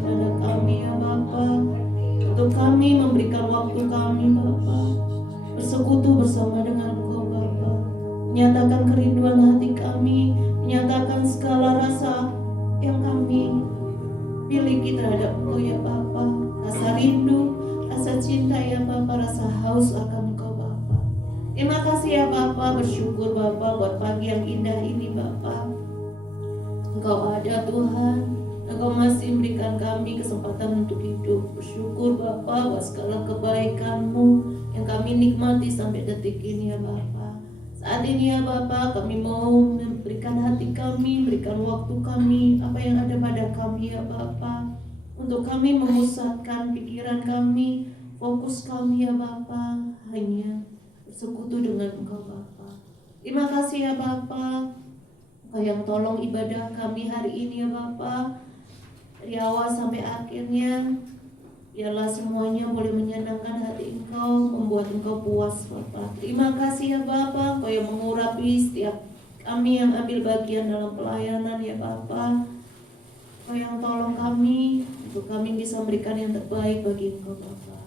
pada kami ya Bapa. Untuk kami memberikan waktu kami Bapa, bersekutu bersama dengan Engkau Bapa, menyatakan kerinduan hati kami, menyatakan segala rasa yang kami miliki terhadap Engkau ya Bapa, rasa rindu, rasa cinta ya Bapa, rasa haus akan Engkau Bapa. Terima kasih ya Bapa, bersyukur Bapa buat pagi yang indah ini Bapa. Engkau ada Tuhan, Engkau masih memberikan kami kesempatan untuk hidup. Bersyukur Bapa buat segala kebaikan-Mu yang kami nikmati sampai detik ini ya Bapa. Saat ini ya Bapa, kami mau memberikan hati kami, berikan waktu kami, apa yang ada pada kami ya Bapa, untuk kami memusatkan pikiran kami, fokus kami ya Bapa, hanya bersekutu dengan Engkau Bapa. Terima kasih ya Bapa, Engkau yang tolong ibadah kami hari ini ya Bapa, dari awal sampai akhirnya. Biarlah semuanya boleh menyenangkan hati Engkau, membuat Engkau puas Bapa. Terima kasih ya Bapa, Engkau yang mengurapi setiap kami yang ambil bagian dalam pelayanan ya Bapa. Engkau yang tolong kami untuk kami bisa memberikan yang terbaik bagi Engkau Bapa.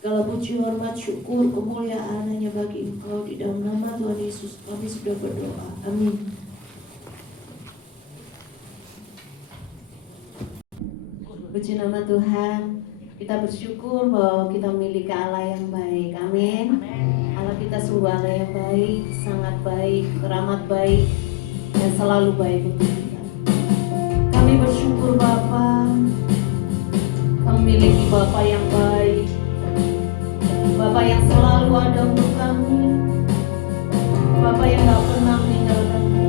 Segala puji, hormat, syukur, kemuliaan hanya bagi Engkau. Di dalam nama Tuhan Yesus kami sudah berdoa. Amin. Puji nama Tuhan. Kita bersyukur bahwa kita memiliki Allah yang baik. Amin. Allah kita sungguh Allah yang baik, sangat baik, teramat baik, dan selalu baik untuk kita. Kami bersyukur Bapa, kami memiliki Bapa yang baik, Bapa yang selalu ada untuk kami, Bapa yang gak pernah meninggalkan kami.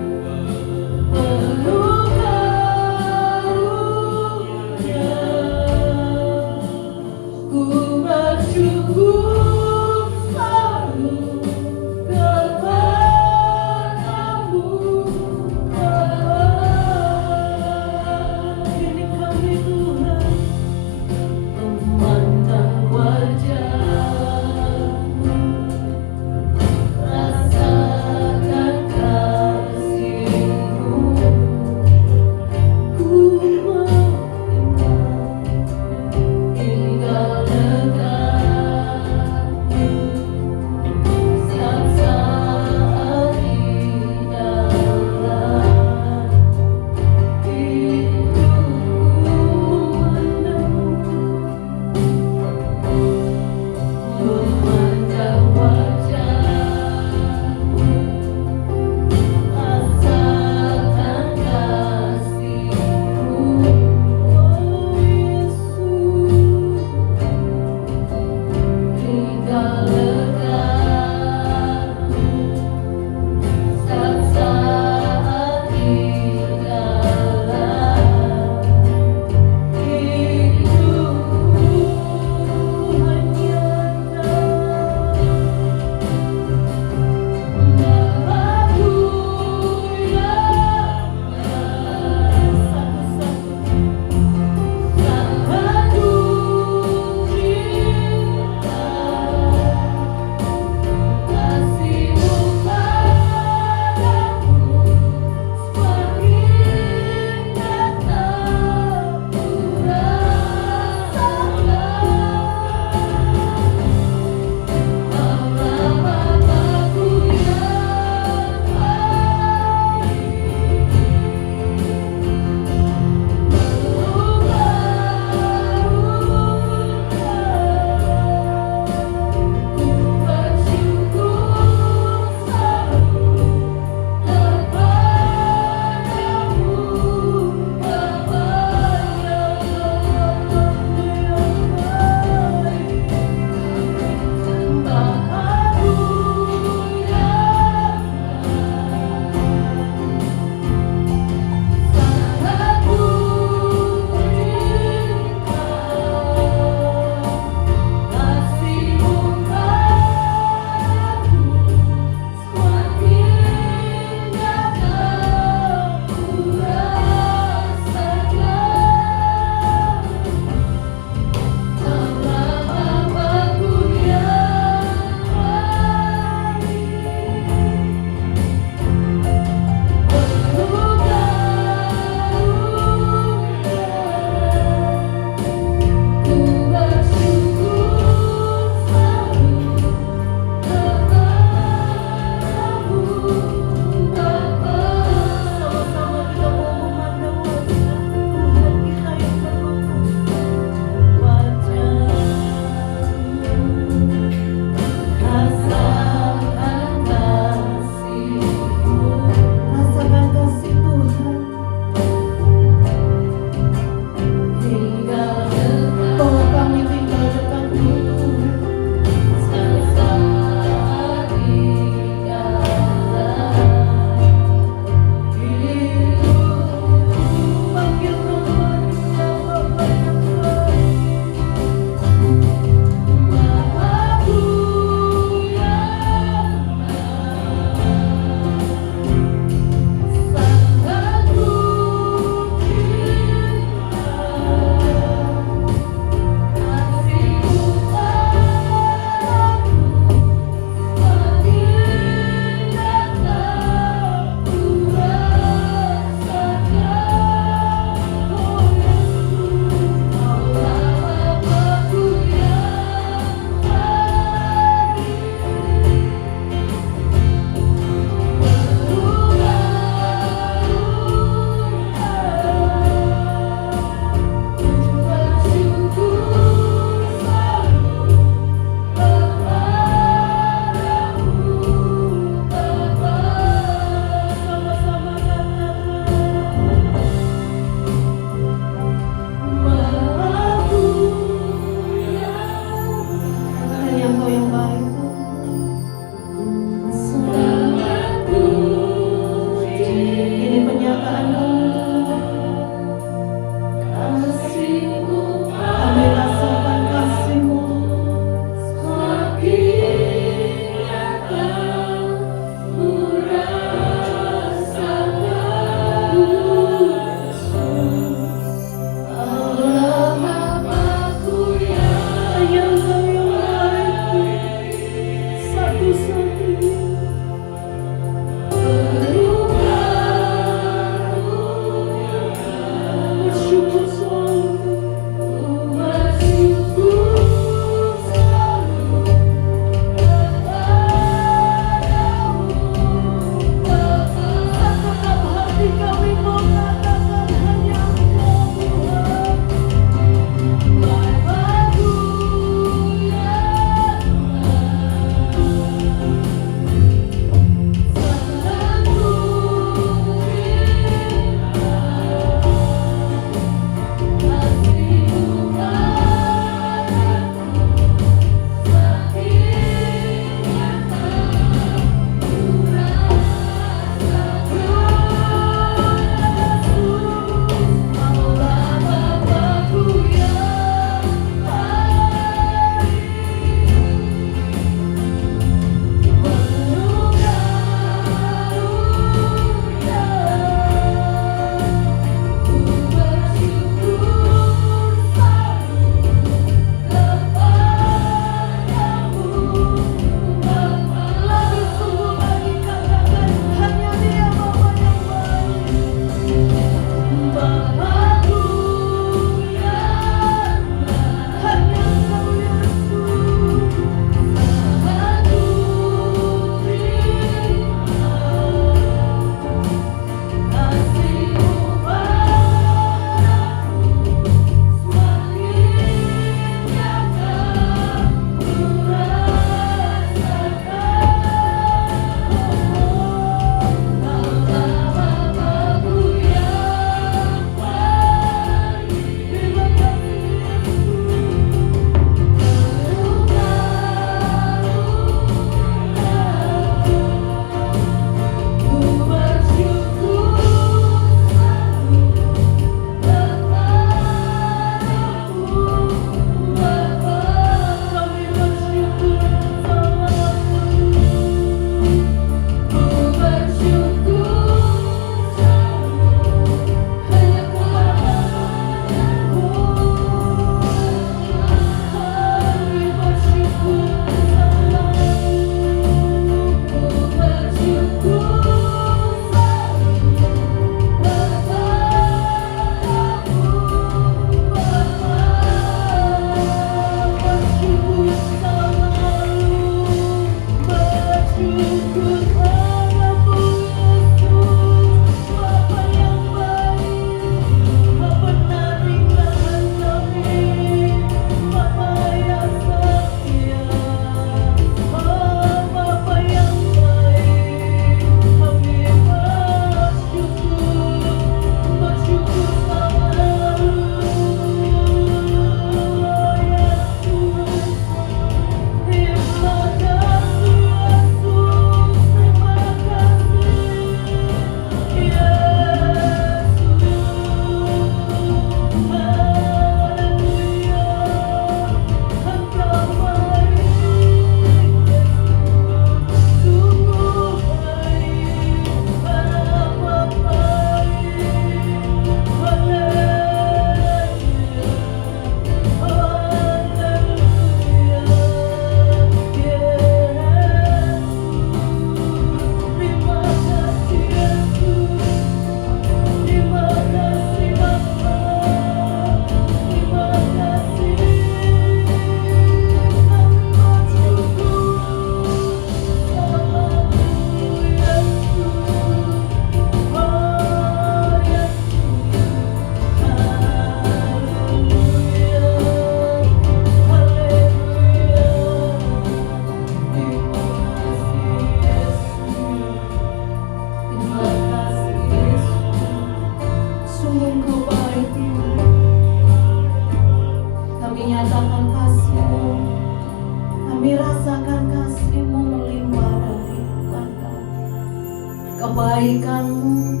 kebaikan-Mu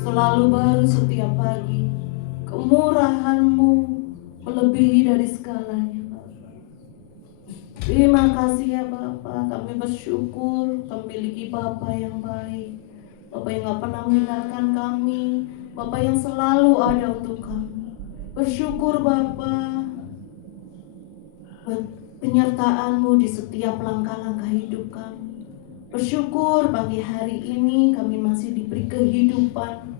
selalu baru setiap pagi. Kemurahan-Mu melebihi dari segalanya, Bapa. Terima kasih ya Bapa, kami bersyukur memiliki Bapa yang baik, Bapa yang gak pernah meninggalkan kami, Bapa yang selalu ada untuk kami. Bersyukur Bapa buat penyertaan-Mu di setiap langkah-langkah hidup kami. Bersyukur pagi hari ini kami masih diberi kehidupan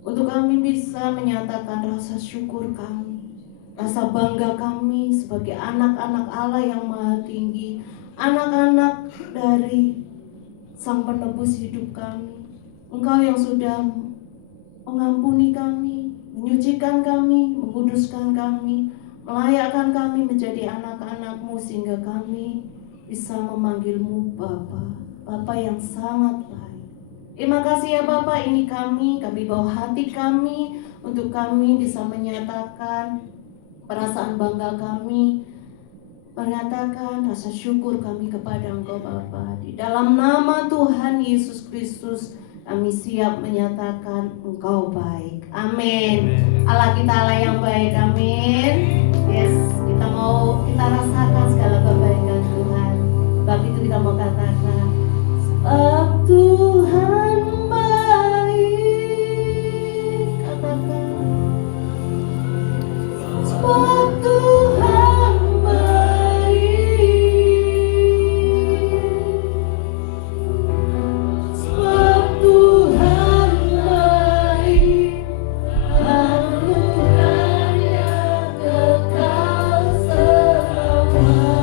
untuk kami bisa menyatakan rasa syukur kami, rasa bangga kami sebagai anak-anak Allah yang Maha Tinggi, anak-anak dari Sang Penebus hidup kami. Engkau yang sudah mengampuni kami, menyucikan kami, menguduskan kami, melayakkan kami menjadi anak-anak-Mu sehingga kami bisa memanggil-Mu Bapa, Bapa yang sangat baik. Terima kasih ya Bapak, ini kami bawa hati kami untuk kami bisa menyatakan perasaan bangga kami, menyatakan rasa syukur kami kepada Engkau Bapa. Di dalam nama Tuhan Yesus Kristus kami siap menyatakan Engkau baik. Amin. Allah kita Allah yang baik, amin. Yes, kita rasakan segala kebaikan Tuhan. Sebab itu kita mau katakan, sebab Tuhan baik. Katakan, sebab Tuhan baik. Sebab Tuhan baik, anugerahnya kekal selamanya.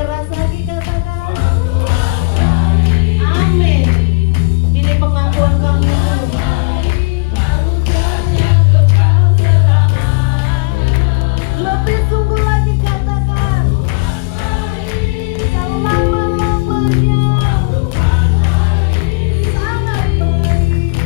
keras lagi katakan. Amin. Ini pengakuan kami. Lebih sungguh lagi katakan. Selama-lamanya. Sangat baik.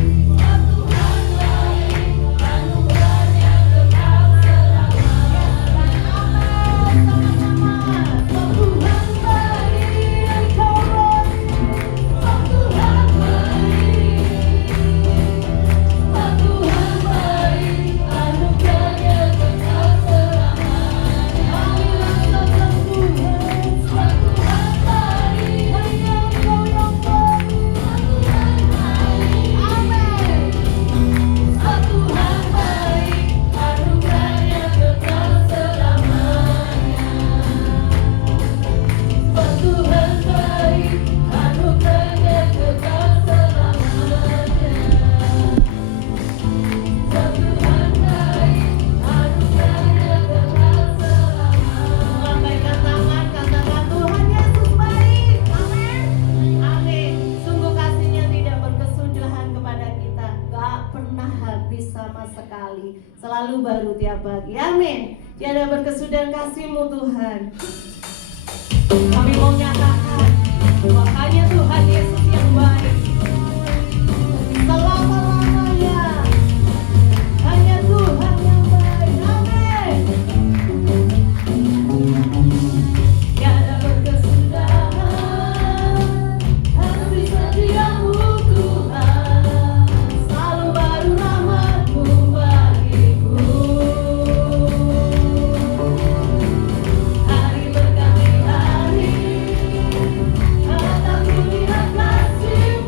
Lambaikan tangan, katakan Tuhan Yesus baik. Amin. Amin. Sungguh kasihnya tidak berkesudahan kepada kita. Gak pernah habis sama sekali. Selalu baru tiap pagi. Amin. Tiada berkesudahan kasih-Mu Tuhan. Kami mau nyatakan bahwa hanya Tuhan Yesus yang baik. Selama-lamanya. Hanya Tuhan yang baik. Amin. Tiada berkesudahan kasih setia-Mu Tuhan. Selalu baru rahmat-Mu bagiku. Hari berganti hari, kataku lihat kasih-Mu.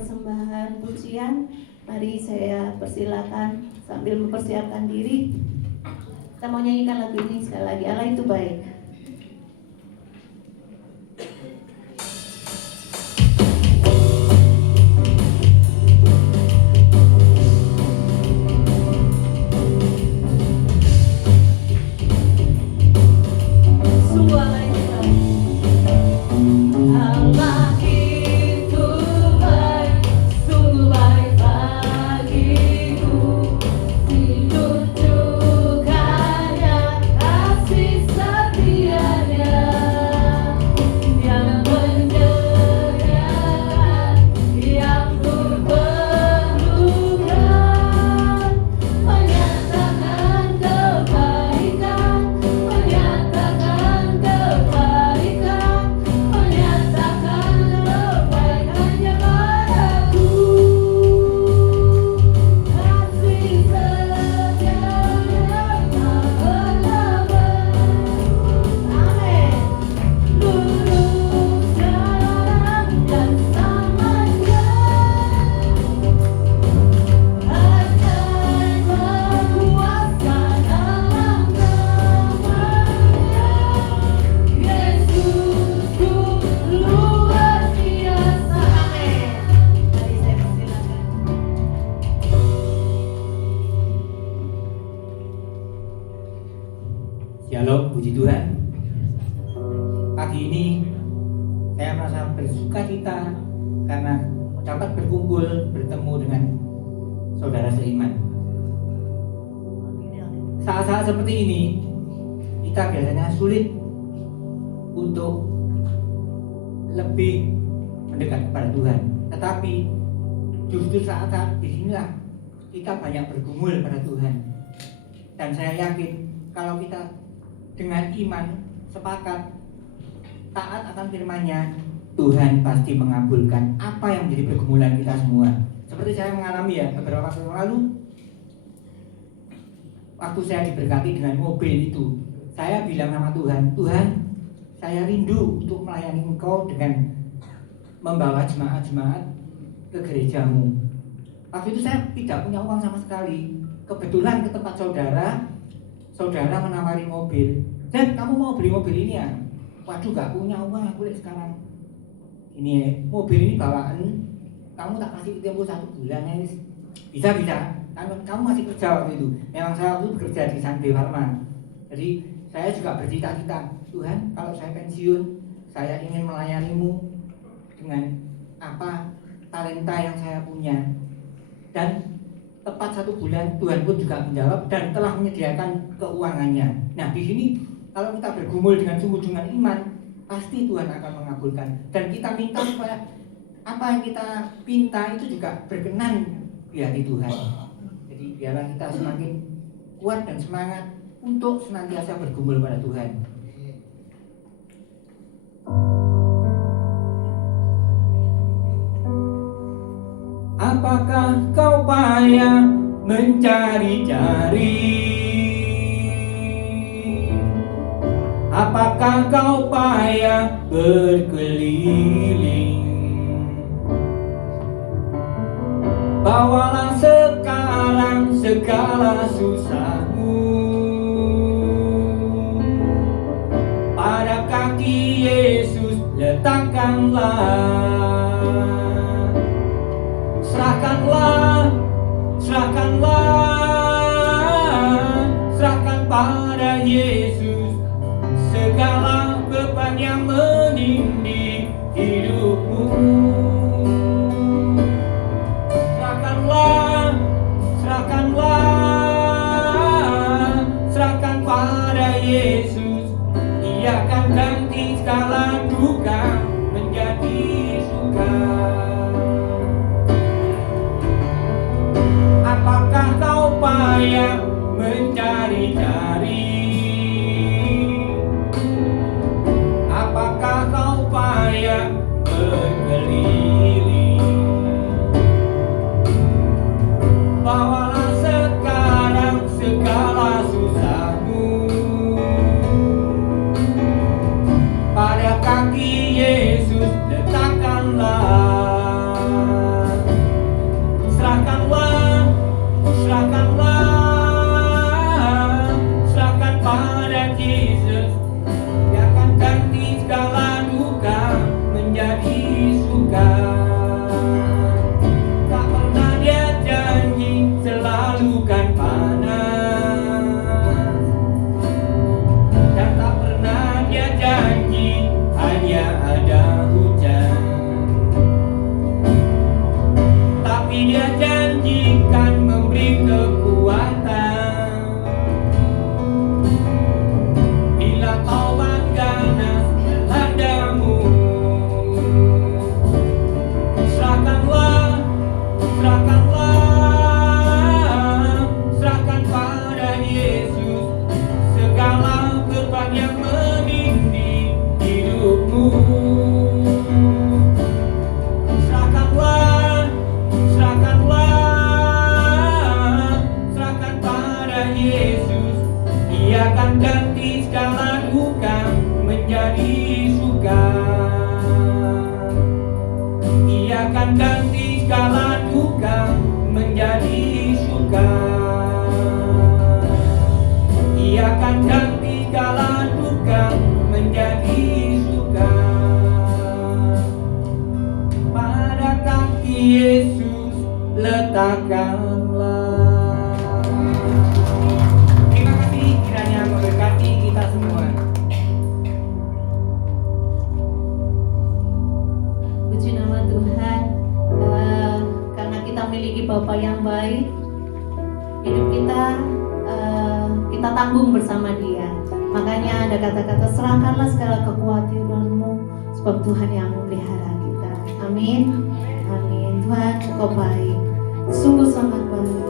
persembahan pujian. Mari saya persilakan sambil mempersiapkan diri. Kita mau nyanyikan lagu ini sekali lagi, Allah itu baik. Shalom, puji Tuhan. Pagi ini saya merasa bersuka cita karena dapat berkumpul bertemu dengan saudara seiman. Saat-saat seperti ini kita biasanya sulit untuk lebih mendekat kepada Tuhan. Tetapi justru saat-saat disinilah kita banyak bergumul pada Tuhan. Dan saya yakin kalau kita dengan iman sepakat taat akan firman-Nya, Tuhan pasti mengabulkan apa yang menjadi pergumulan kita semua. Seperti saya mengalami ya beberapa waktu yang lalu, waktu saya diberkati dengan mobil itu, saya bilang sama Tuhan, Tuhan, saya rindu untuk melayani Engkau dengan membawa jemaat-jemaat ke gerejamu. Waktu itu saya tidak punya uang sama sekali. Kebetulan ke tempat saudara menawari mobil. Dan kamu mau beli mobil ini ya? Waduh, gak punya uang aku sekarang. Ini ya, mobil ini bawaan kamu tak kasih tempo 1 bulan ya. Bisa. Kamu masih kerja waktu itu. Memang saya waktu itu bekerja di Sanbe Farma. Jadi saya juga bercita-cita, Tuhan, kalau saya pensiun, saya ingin melayanimu dengan apa talenta yang saya punya. Dan tepat 1 bulan Tuhan pun juga menjawab dan telah menyediakan keuangannya. Nah, di sini kalau kita bergumul dengan sungguh dengan iman, pasti Tuhan akan mengabulkan. Dan kita minta supaya apa yang kita pinta itu juga berkenan di hati Tuhan. Jadi biarlah kita semakin kuat dan semangat untuk senantiasa bergumul pada Tuhan. Apakah kau payah mencari-cari? Apakah kau payah berkeliling? Bawalah sekarang segala susahmu pada kaki Yesus letakkanlah. Serahkan pada Yesus segala beban yang menindih hidupmu. Serahkan pada Yesus, Dia akan ganti segala duka menjadi suka. Apakah kau payah mencari-cari? Apakah kau payah berkeliling? Bawalah sekarang segala susahmu pada kaki Yesus letakkanlah. Dia janjikan memberi kekuatan. Bila taubat ganas meladamu, serahkanlah, serahkan pada Yesus segala beban yang menindih hidupmu. Serahkan pada Yesus. Ia akan ganti segala duka menjadi suka. Ia akan ganti segala duka menjadi suka. Ia akan ganti segala duka menjadi suka. Pada kaki Yesus letakkanlah. Terima kasih, kiranya memberkati kita semua. Puji nama Tuhan, karena kita memiliki Bapa yang baik, hidup kita kita tanggung bersama Dia. Makanya ada kata-kata, serahkanlah segala kekhawatiranmu, sebab Tuhan yang memelihara kita. Amin. Amin. Tuhan Engkau baik, sungguh sangat baik.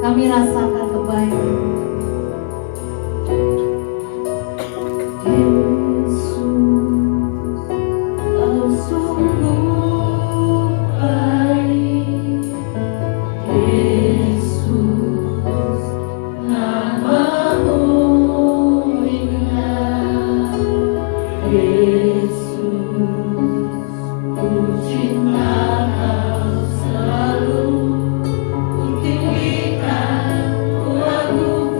Kami rasakan kebaikan. Yesus, Kau sungguh baik. Yesus, namamu indah. Yesus, ku cinta Kau selalu, ku tinggikan, ku agungkan.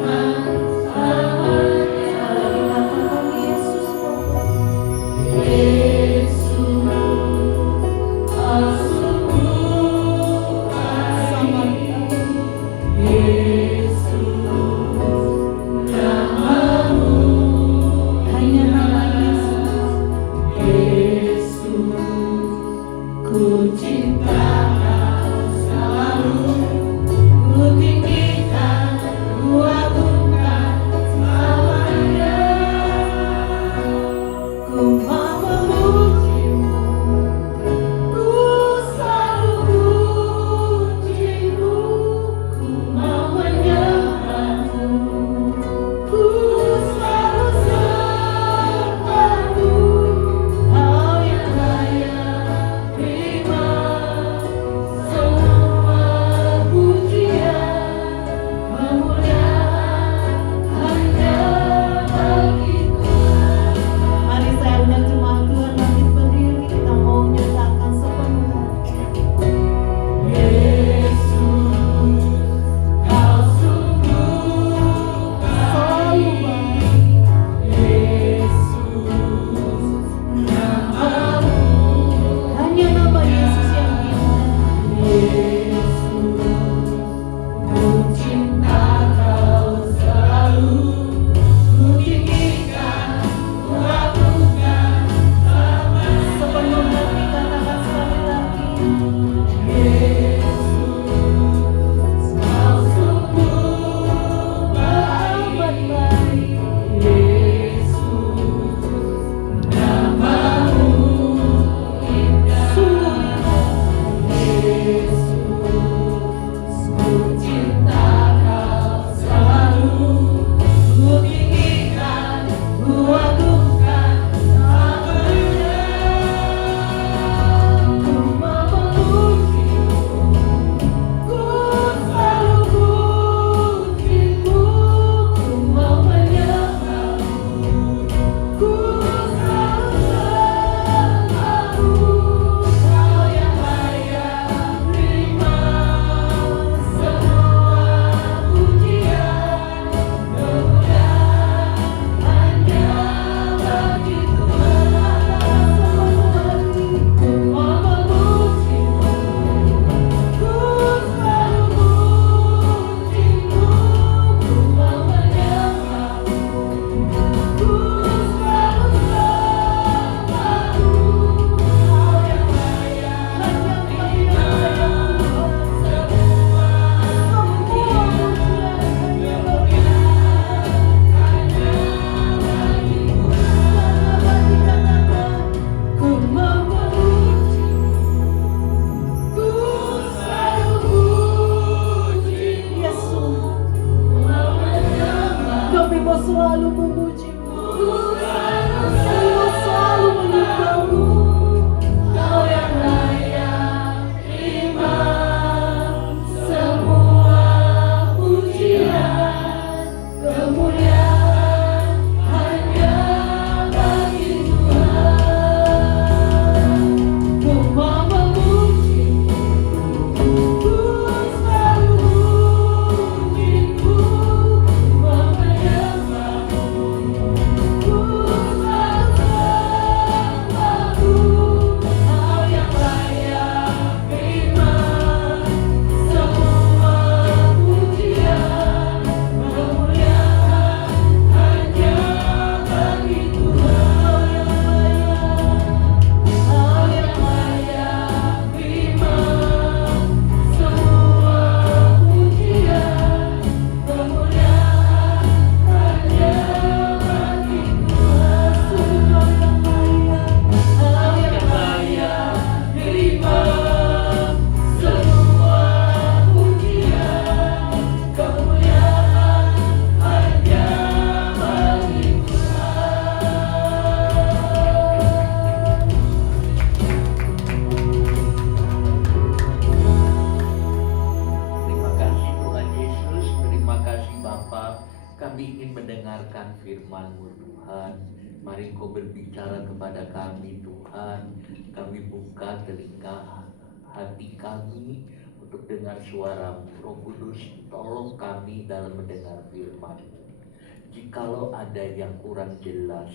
firman-Mu Tuhan. Mari Engkau berbicara kepada kami Tuhan. Kami buka telinga hati kami untuk dengar suara-Mu. Roh Kudus, tolong kami dalam mendengar firman-Mu. Jikalau ada yang kurang jelas,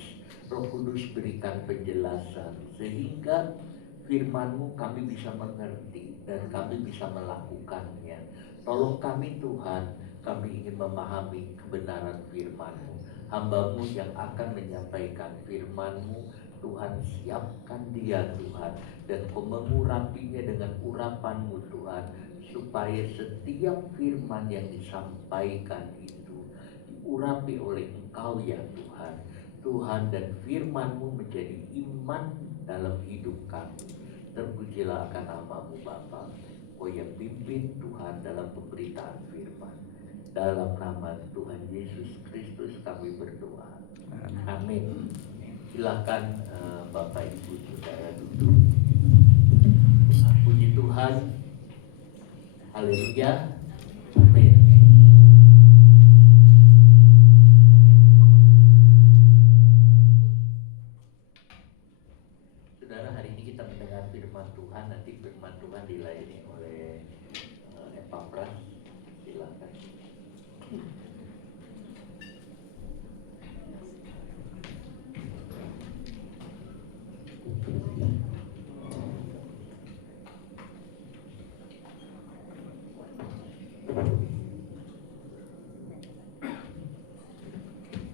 Roh Kudus berikan penjelasan sehingga firman-Mu kami bisa mengerti dan kami bisa melakukannya. Tolong kami Tuhan, kami ingin memahami kebenaran firman-Mu. Hamba-Mu yang akan menyampaikan firman-Mu, Tuhan siapkan dia Tuhan, dan Kau mengurapinya dengan urapan-Mu Tuhan, supaya setiap firman yang disampaikan itu diurapi oleh Engkau ya Tuhan. Tuhan, dan firman-Mu menjadi iman dalam hidup kami. Terpujilah akan nama-Mu Bapa. Kau yang pimpin Tuhan dalam pemberitaan firman. Dalam nama Tuhan Yesus Kristus kami berdoa. Amin. Silakan Bapak Ibu Saudara duduk. Puji Tuhan. Haleluya. Amin. Saudara, hari ini kita mendengar firman Tuhan. Nanti firman Tuhan dilayani oleh Epapras. Silakan.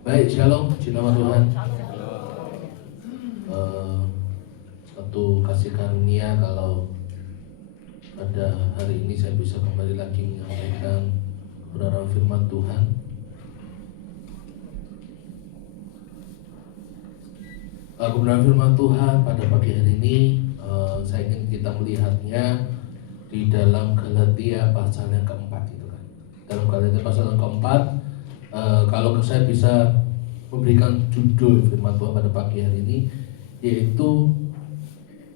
Baik, shalom, puji nama Tuhan. Satu kasih karunia kalau pada hari ini saya bisa kembali lagi menyampaikan kebenaran firman Tuhan. Kebenaran firman Tuhan pada pagi hari ini saya ingin kita melihatnya di dalam Galatia pasal yang keempat itu kan. Dalam Galatia pasal yang keempat, kalau saya bisa memberikan judul firman Tuhan pada pagi hari ini, yaitu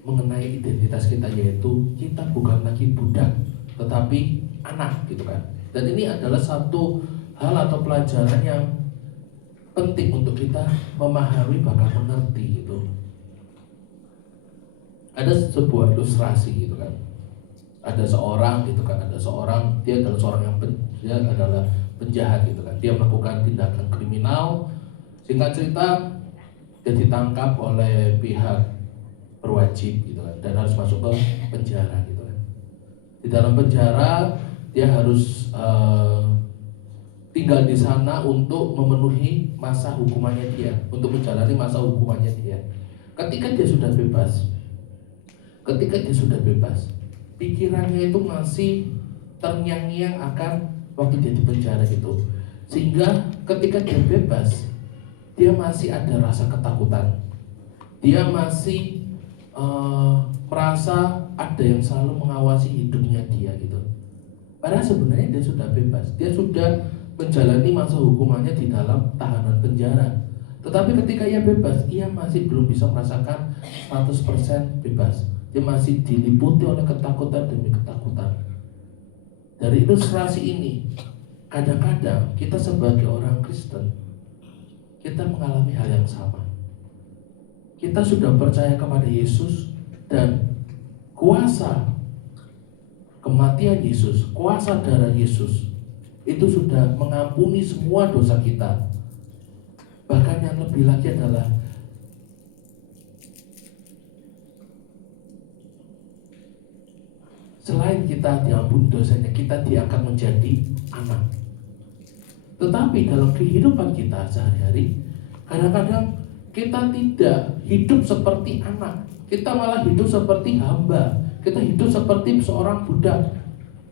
mengenai identitas kita, yaitu kita bukan lagi budak tetapi anak gitu kan. Dan ini adalah satu hal atau pelajaran yang penting untuk kita memahami bahkan mengerti gitu. Ada sebuah ilustrasi gitu kan. Ada seorang gitu kan, dia adalah seorang yang dia adalah penjahat gitu kan. Dia melakukan tindakan kriminal. Singkat cerita, dia ditangkap oleh pihak berwajib gitu kan, dan harus masuk ke penjara gitu kan. Di dalam penjara dia harus tinggal di sana untuk memenuhi masa hukumannya dia, untuk menjalani masa hukumannya dia. Ketika dia sudah bebas, pikirannya itu masih terngiang-ngiang akan waktu dia di penjara gitu. Sehingga ketika dia bebas, dia masih ada rasa ketakutan. Dia masih merasa ada yang selalu mengawasi hidupnya dia gitu. Padahal sebenarnya dia sudah bebas. Dia sudah menjalani masa hukumannya di dalam tahanan penjara. Tetapi ketika ia bebas, ia masih belum bisa merasakan 100% bebas. Dia masih diliputi oleh ketakutan demi ketakutan. Dari ilustrasi ini, kadang-kadang kita sebagai orang Kristen, kita mengalami hal yang sama. Kita sudah percaya kepada Yesus, dan kuasa kematian Yesus, kuasa darah Yesus itu sudah mengampuni semua dosa kita. Bahkan yang lebih lagi adalah selain kita diampuni dosanya, kita diangkat menjadi anak. Tetapi dalam kehidupan kita sehari-hari, kadang-kadang kita tidak hidup seperti anak. Kita malah hidup seperti hamba. Kita hidup seperti seorang budak,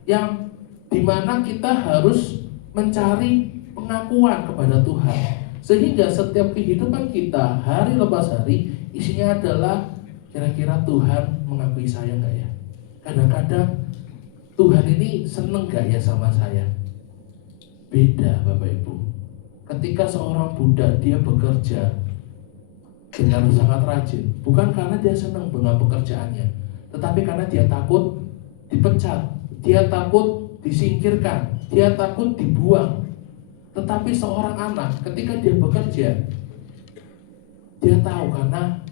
yang dimana kita harus mencari pengakuan kepada Tuhan. Sehingga setiap kehidupan kita, hari lepas hari, isinya adalah kira-kira Tuhan mengakui saya enggak ya? Kadang-kadang Tuhan ini seneng gak ya sama saya? Beda Bapak Ibu. Ketika seorang budak dia bekerja dengan sangat rajin, bukan karena dia senang dengan pekerjaannya, tetapi karena dia takut dipecat, dia takut disingkirkan, dia takut dibuang. Tetapi seorang anak ketika dia bekerja, dia tahu karena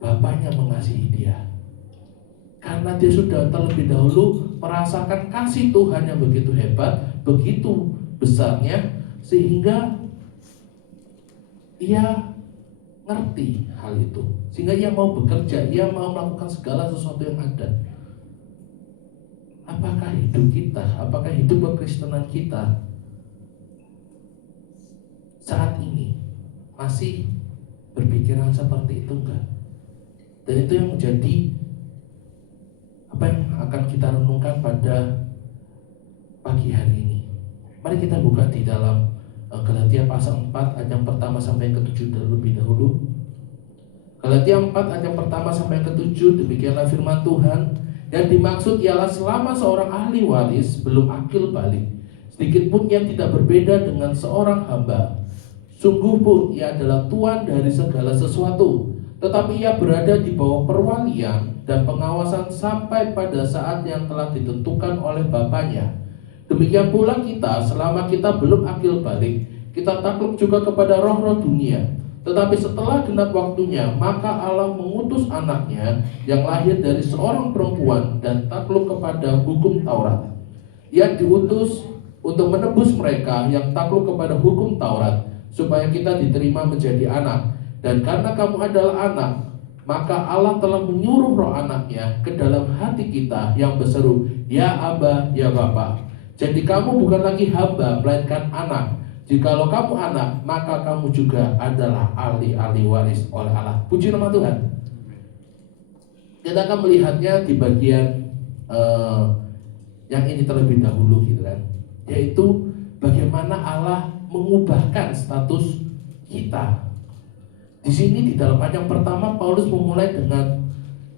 bapaknya mengasihi dia. Karena dia sudah terlebih dahulu merasakan kasih Tuhan yang begitu hebat, begitu besarnya, sehingga ia ngerti hal itu. Sehingga ia mau bekerja, ia mau melakukan segala sesuatu yang ada. Apakah hidup kita, apakah hidup kekristenan kita saat ini masih berpikiran seperti itu enggak? Dan itu yang menjadi apa yang akan kita renungkan pada pagi hari ini. Mari kita buka di dalam Galatia pasal 4 ayat yang pertama sampai yang ke-7 terlebih dahulu. Galatia 4 ayat yang pertama sampai yang ke-7, demikianlah firman Tuhan. Yang dimaksud ialah selama seorang ahli waris belum akil balik, sedikit pun ia tidak berbeda dengan seorang hamba. Sungguh pun ia adalah tuan dari segala sesuatu, tetapi ia berada di bawah perwalian dan pengawasan sampai pada saat yang telah ditentukan oleh Bapaknya. Demikian pula kita, selama kita belum akil balik, kita takluk juga kepada roh-roh dunia. Tetapi setelah genap waktunya, maka Allah mengutus anaknya yang lahir dari seorang perempuan dan takluk kepada hukum Taurat. Ia diutus untuk menebus mereka yang takluk kepada hukum Taurat, supaya kita diterima menjadi anak. Dan karena kamu adalah anak, maka Allah telah menyuruh roh anaknya ke dalam hati kita yang berseru, Ya Aba, Ya Bapa. Jadi kamu bukan lagi hamba, melainkan anak. Jikalau kamu anak, maka kamu juga adalah ahli-ahli waris oleh Allah. Puji nama Tuhan. Kita akan melihatnya di bagian yang ini terlebih dahulu gitu kan, yaitu bagaimana Allah mengubahkan status kita. Di sini di dalam ayat yang pertama Paulus memulai dengan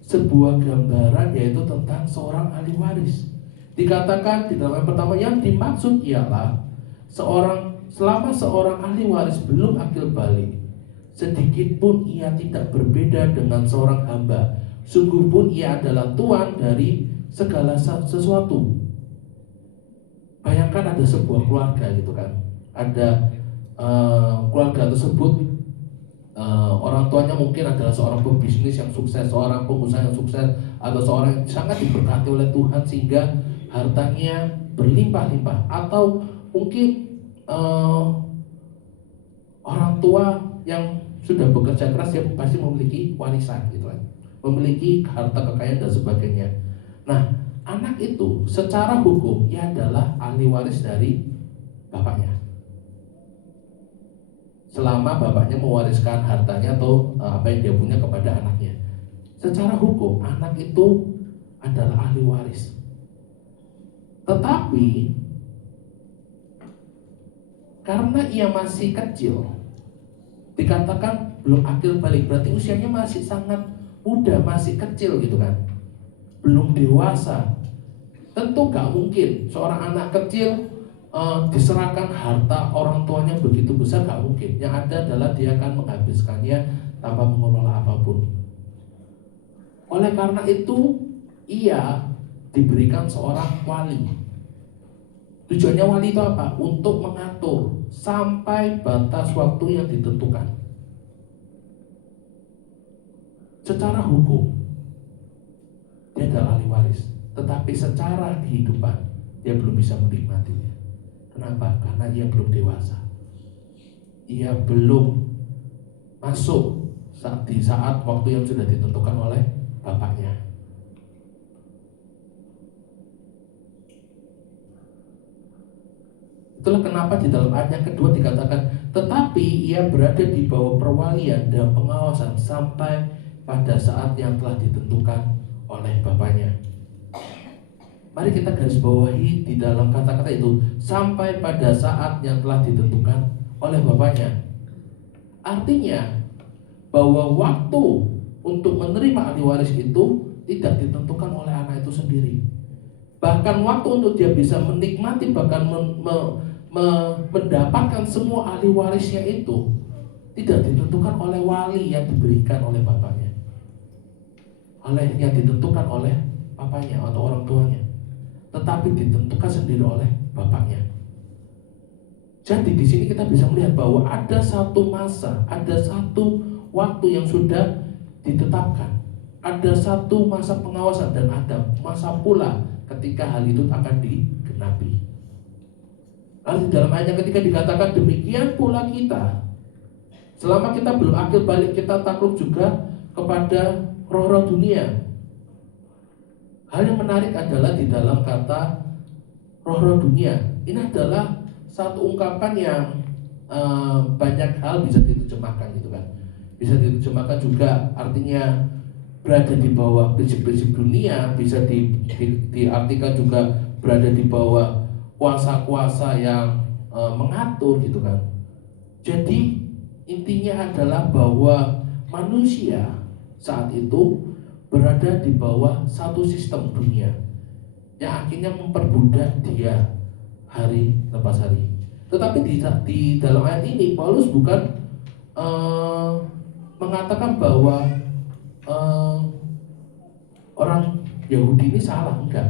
sebuah gambaran, yaitu tentang seorang ahli waris. Dikatakan di dalam ayat pertama yang dimaksud ialah selama seorang ahli waris belum akil balik, sedikit pun ia tidak berbeda dengan seorang hamba. Sungguh pun ia adalah tuan dari segala sesuatu. Bayangkan ada sebuah keluarga gitu kan, ada keluarga tersebut orang tuanya mungkin adalah seorang pebisnis yang sukses, seorang pengusaha yang sukses, atau seorang yang sangat diberkati oleh Tuhan sehingga hartanya berlimpah-limpah. Atau mungkin orang tua yang sudah bekerja keras, dia pasti memiliki warisan gitu kan, memiliki harta kekayaan dan sebagainya. Nah, anak itu secara hukum ia adalah ahli waris dari bapaknya. Selama bapaknya mewariskan hartanya atau apa yang dia punya kepada anaknya, secara hukum anak itu adalah ahli waris. Tetapi karena ia masih kecil, dikatakan belum akil balik, berarti usianya masih sangat muda, masih kecil gitu kan, belum dewasa. Tentu gak mungkin seorang anak kecil diserahkan harta orang tuanya begitu besar, gak mungkin. Yang ada adalah dia akan menghabiskannya tanpa mengelola apapun. Oleh karena itu ia diberikan seorang wali. Tujuannya wali itu apa? Untuk mengatur sampai batas waktu yang ditentukan. Secara hukum dia adalah ahli waris, tetapi secara kehidupan dia belum bisa menikmatinya. Kenapa? Karena ia belum dewasa. Ia belum masuk di saat waktu yang sudah ditentukan oleh bapaknya. Itulah kenapa di dalam ayat yang kedua dikatakan, tetapi ia berada di bawah perwalian dan pengawasan sampai pada saat yang telah ditentukan oleh bapaknya. Mari kita garis bawahi di dalam kata-kata itu, sampai pada saat yang telah ditentukan oleh bapaknya. Artinya bahwa waktu untuk menerima ahli waris itu tidak ditentukan oleh anak itu sendiri. Bahkan waktu untuk dia bisa menikmati, bahkan mendapatkan semua ahli warisnya itu tidak ditentukan oleh wali yang diberikan oleh bapaknya, yang ditentukan oleh papanya atau orang tuanya, tetapi ditentukan sendiri oleh bapaknya. Jadi di sini kita bisa melihat bahwa ada satu masa, ada satu waktu yang sudah ditetapkan. Ada satu masa pengawasan dan ada masa pula ketika hal itu akan digenapi. Lalu di dalam ayatnya ketika dikatakan demikian pula kita, selama kita belum akhir balik, kita takluk juga kepada roh-roh dunia. Hal yang menarik adalah di dalam kata roh-roh dunia. Ini adalah satu ungkapan yang banyak hal bisa diterjemahkan gitu kan. Bisa diterjemahkan juga artinya berada di bawah prinsip-prinsip dunia, bisa diartikan juga berada di bawah kuasa-kuasa yang mengatur gitu kan. Jadi intinya adalah bahwa manusia saat itu berada di bawah satu sistem dunia yang akhirnya memperbudak dia hari lepas hari. Tetapi di dalam ayat ini Paulus bukan mengatakan bahwa orang Yahudi ini salah, enggak.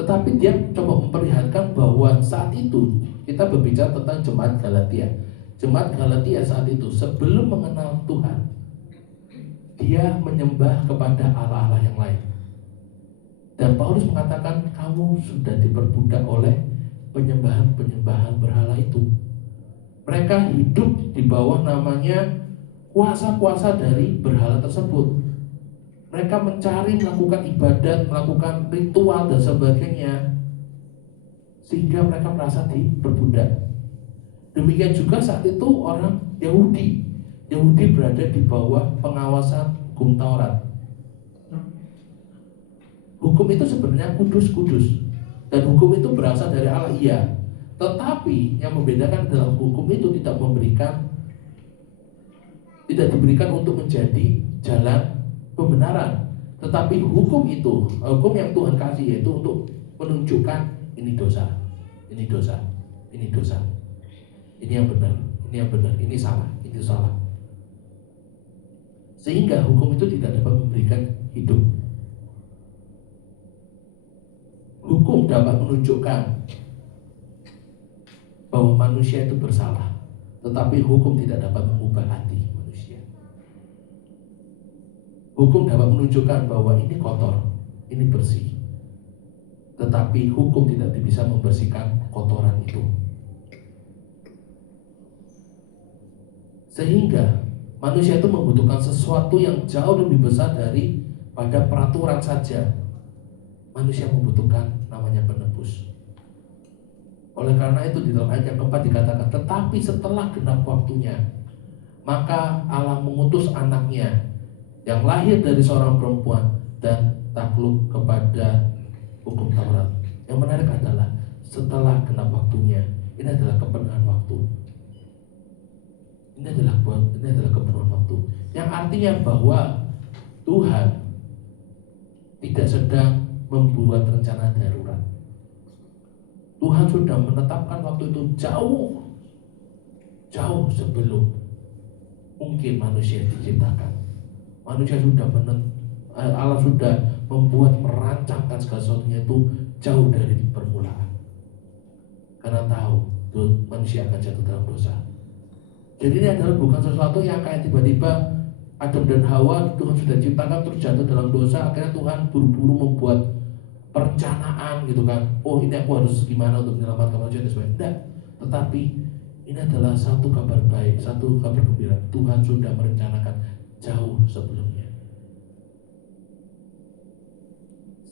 Tetapi dia coba memperlihatkan bahwa saat itu kita berbicara tentang jemaat Galatia. Jemaat Galatia saat itu sebelum mengenal Tuhan, dia menyembah kepada Allah-Allah yang lain. Dan Paulus mengatakan kamu sudah diperbudak oleh penyembahan berhala itu. Mereka hidup di bawah namanya kuasa-kuasa dari berhala tersebut. Mereka mencari, melakukan ibadat, melakukan ritual dan sebagainya, sehingga mereka merasa diperbudak. Demikian juga saat itu orang Yahudi berada di bawah pengawasan hukum Taurat. Hukum itu sebenarnya kudus, dan hukum itu berasal dari Allah, iya. Tetapi yang membedakan adalah hukum itu tidak diberikan untuk menjadi jalan pembenaran. Tetapi hukum itu, hukum yang Tuhan kasih yaitu untuk menunjukkan ini dosa, ini dosa, ini dosa, ini yang benar, ini yang benar, ini salah, itu salah. Sehingga hukum itu tidak dapat memberikan hidup. Hukum dapat menunjukkan bahwa manusia itu bersalah, tetapi hukum tidak dapat mengubah hati manusia. Hukum dapat menunjukkan bahwa ini kotor, ini bersih, tetapi hukum tidak bisa membersihkan kotoran itu. Sehingga manusia itu membutuhkan sesuatu yang jauh lebih besar daripada peraturan saja. Manusia membutuhkan namanya penebus. Oleh karena itu di dalam ayat yang keempat dikatakan, tetapi setelah genap waktunya, maka Allah mengutus anaknya yang lahir dari seorang perempuan dan takluk kepada hukum Taurat. Yang menarik adalah setelah genap waktunya, ini adalah kepenuhan waktu. Ini adalah kepenuhan waktu. Yang artinya bahwa Tuhan tidak sedang membuat rencana darurat. Tuhan sudah menetapkan waktu itu jauh sebelum mungkin manusia diciptakan. Allah sudah merancangkan segala sesuatunya itu jauh dari permulaan. Karena tahu manusia akan jatuh dalam dosa. Jadi ini adalah bukan sesuatu yang kayak tiba-tiba Adam dan Hawa Tuhan sudah ciptakan terus jatuh dalam dosa, akhirnya Tuhan buru-buru membuat perencanaan gitu kan. Oh ini aku harus gimana untuk menyelamatkan manusia dan sebagainya. Tidak. Tetapi ini adalah satu kabar baik, satu kabar gembira. Tuhan sudah merencanakan jauh sebelumnya.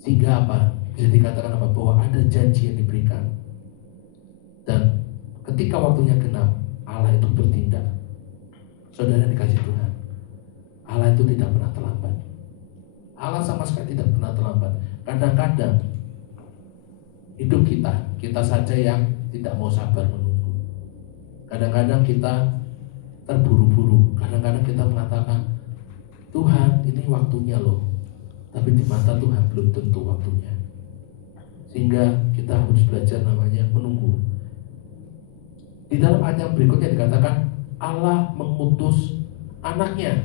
Sehingga apa? Bisa dikatakan apa? Bahwa ada janji yang diberikan. Dan ketika waktunya genap, Allah itu bertindak. Saudara dikasih Tuhan, Allah itu tidak pernah terlambat. Allah sama sekali tidak pernah terlambat. Kadang-kadang hidup kita saja yang tidak mau sabar menunggu. Kadang-kadang kita terburu-buru. Kadang-kadang kita mengatakan, Tuhan ini waktunya loh. Tapi di mata Tuhan belum tentu waktunya. Sehingga kita harus belajar namanya menunggu. Di dalam ayat yang berikutnya dikatakan Allah mengutus anaknya.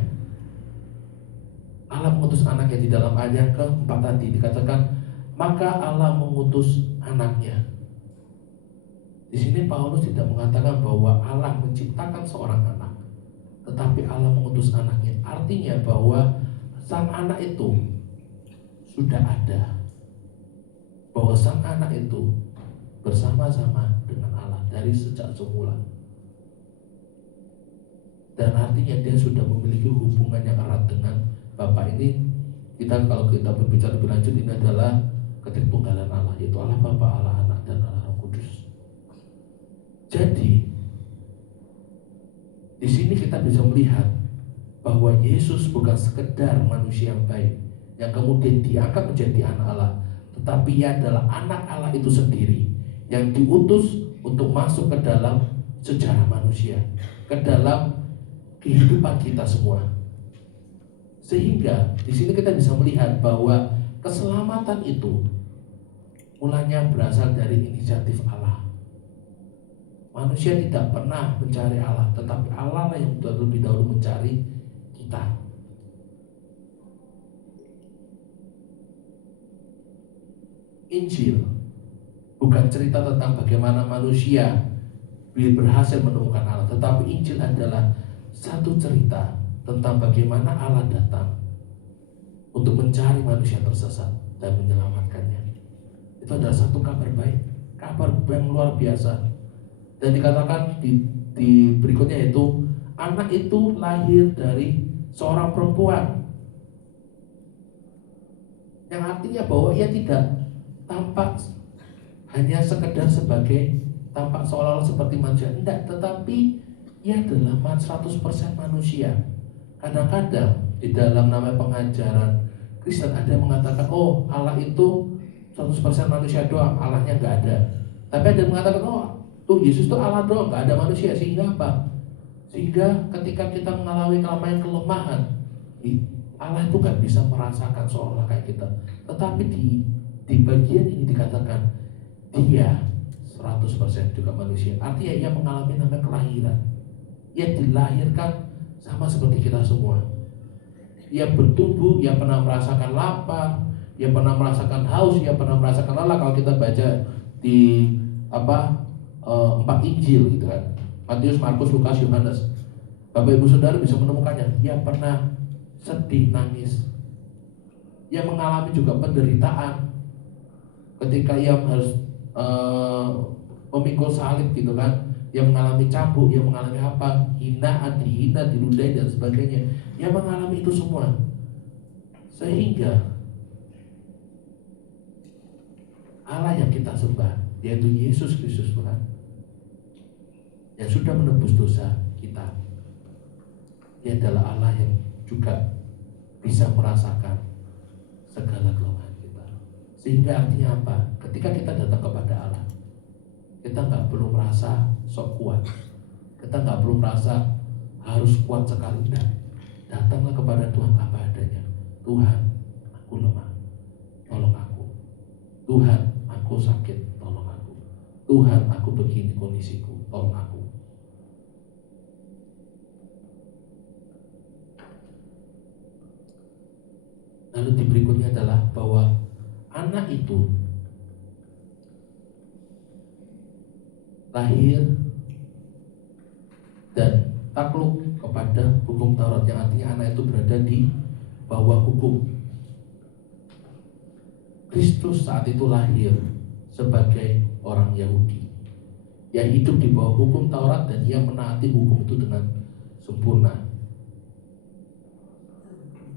Allah mengutus anaknya. Di dalam ayat yang keempat tadi dikatakan maka Allah mengutus anaknya. Di sini Paulus tidak mengatakan bahwa Allah menciptakan seorang anak, tetapi Allah mengutus anaknya. Artinya bahwa sang anak itu sudah ada, bahwa sang anak itu bersama-sama dengan Allah dari sejak semula. Dan artinya dia sudah memiliki hubungan yang erat dengan Bapa. Ini kalau kita berbicara lebih lanjut, ini adalah ketritunggalan Allah, yaitu Allah Bapa, Allah Anak, dan Allah Roh Kudus. Jadi di sini kita bisa melihat bahwa Yesus bukan sekedar manusia yang baik yang kemudian diangkat menjadi anak Allah, tetapi ia adalah anak Allah itu sendiri yang diutus untuk masuk ke dalam sejarah manusia, ke dalam kehidupan kita semua. Sehingga di sini kita bisa melihat bahwa keselamatan itu mulanya berasal dari inisiatif Allah. Manusia tidak pernah mencari Allah, tetapi Allah lah yang lebih dahulu mencari kita. Injil bukan cerita tentang bagaimana manusia berhasil menemukan Allah, tetapi Injil adalah satu cerita tentang bagaimana Allah datang untuk mencari manusia tersesat dan menyelamatkannya. Itu adalah satu kabar baik, kabar yang luar biasa. Dan dikatakan di berikutnya itu, anak itu lahir dari seorang perempuan, yang artinya bahwa ia tidak tampak hanya sekedar sebagai tampak seolah-olah seperti manusia, tidak, tetapi ia adalah 100% manusia. Kadang-kadang di dalam nama pengajaran Kristen ada yang mengatakan, oh Allah itu 100% manusia doang, Allahnya nggak ada. Tapi ada yang mengatakan, oh tuh Yesus itu Allah doang, nggak ada manusia. Sehingga apa? Sehingga ketika kita mengalami kelemahan, Allah itu nggak bisa merasakan seolah kayak kita. Tetapi di bagian ini dikatakan dia 100% juga manusia. Artinya ia mengalami namanya kelahiran. Ia dilahirkan sama seperti kita semua. Ia bertumbuh, ia pernah merasakan lapar, ia pernah merasakan haus, ia pernah merasakan lelah. Kalau kita baca di 4 Injil gitu kan, Matius, Markus, Lukas, Yohanes, Bapak Ibu Saudara bisa menemukannya. Ia pernah sedih, nangis. Ia mengalami juga penderitaan ketika ia harus memikul salib gitu kan. Ia mengalami cambuk, ia mengalami apa, hinaan, dihina, diludai dan sebagainya. Ia mengalami itu semua. Sehingga Allah yang kita sembah, yaitu Yesus Kristus Tuhan, yang sudah menebus dosa kita, Dia adalah Allah yang juga bisa merasakan segala kelemahan kita. Sehingga artinya apa? Ketika kita datang kepada Allah, kita nggak perlu merasa sok kuat, kita nggak perlu merasa harus kuat sekali. Datanglah kepada Tuhan apa adanya. Tuhan, aku lemah, tolong aku. Tuhan, aku sakit, tolong aku. Tuhan, aku begini kondisiku, tolong aku. Lalu di berikutnya adalah bahwa anak itu lahir dan takluk kepada hukum Taurat, yang artinya anak itu berada di bawah hukum. Kristus saat itu lahir sebagai orang Yahudi yang hidup di bawah hukum Taurat, dan ia menaati hukum itu dengan sempurna.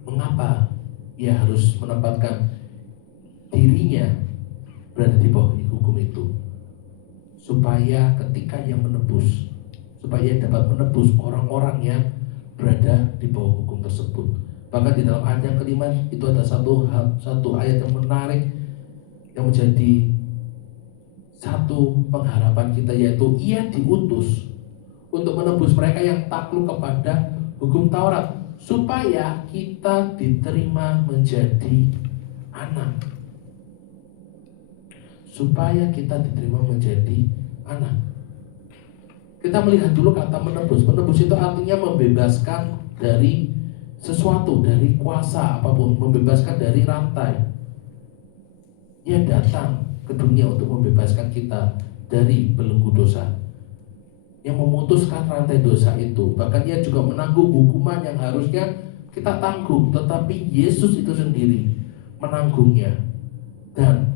Mengapa ia harus menempatkan dirinya berada di bawah hukum itu? Supaya ketika ia menebus, supaya ia dapat menebus orang-orang yang berada di bawah hukum tersebut. Bahkan di dalam ayat yang kelima itu ada satu ayat yang menarik, yang menjadi satu pengharapan kita, yaitu ia diutus untuk menebus mereka yang takluk kepada hukum Taurat, supaya kita diterima menjadi anak. Supaya kita diterima menjadi anak. Kita melihat dulu kata menebus. Menebus itu artinya membebaskan dari sesuatu, dari kuasa apapun, membebaskan dari rantai. Ia datang ke dunia untuk membebaskan kita dari belenggu dosa, yang memutuskan rantai dosa itu. Bahkan ia juga menanggung hukuman yang harusnya kita tanggung, tetapi Yesus itu sendiri menanggungnya. Dan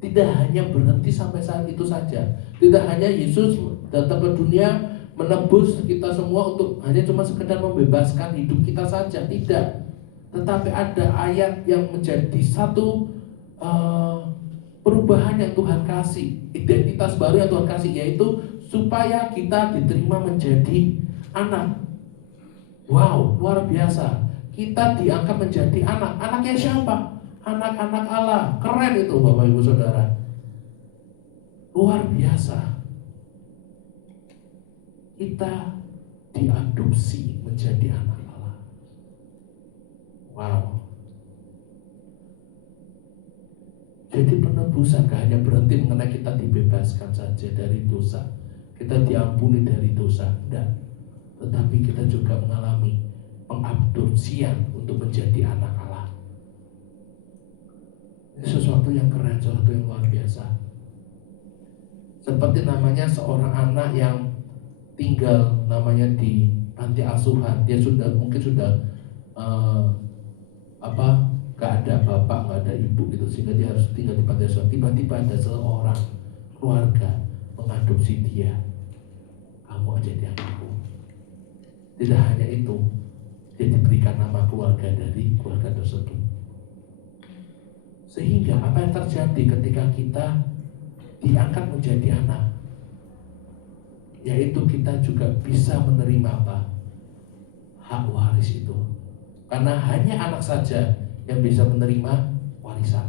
tidak hanya berhenti sampai saat itu saja. Tidak hanya Yesus datang ke dunia menebus kita semua untuk hanya cuma sekedar membebaskan hidup kita saja, tidak. Tetapi ada ayat yang menjadi satu perubahan yang Tuhan kasih, identitas baru yang Tuhan kasih, yaitu supaya kita diterima menjadi anak. Wow, luar biasa. Kita diangkat menjadi anak. Anaknya siapa? Anak-anak Allah. Keren itu Bapak Ibu Saudara. Luar biasa. Kita diadopsi menjadi anak Allah. Wow. Jadi penebusan gak hanya berhenti mengenai kita dibebaskan saja dari dosa, kita diampuni dari dosa, enggak. Tetapi kita juga mengalami pengadopsian untuk menjadi anak Allah. Ini sesuatu yang keren, sesuatu yang luar biasa. Seperti namanya seorang anak yang tinggal namanya di panti asuhan, dia mungkin sudah gak ada bapak, gak ada ibu gitu, sehingga dia harus tinggal di panti asuhan. Tiba-tiba ada seorang keluarga mengadopsi dia. Kamu aja jadi anakku. Tidak hanya itu, dia diberikan nama keluarga dari keluarga tersebut. Sehingga apa yang terjadi ketika kita diangkat menjadi anak, yaitu kita juga bisa menerima apa? Hak waris itu. Karena hanya anak saja yang bisa menerima warisan.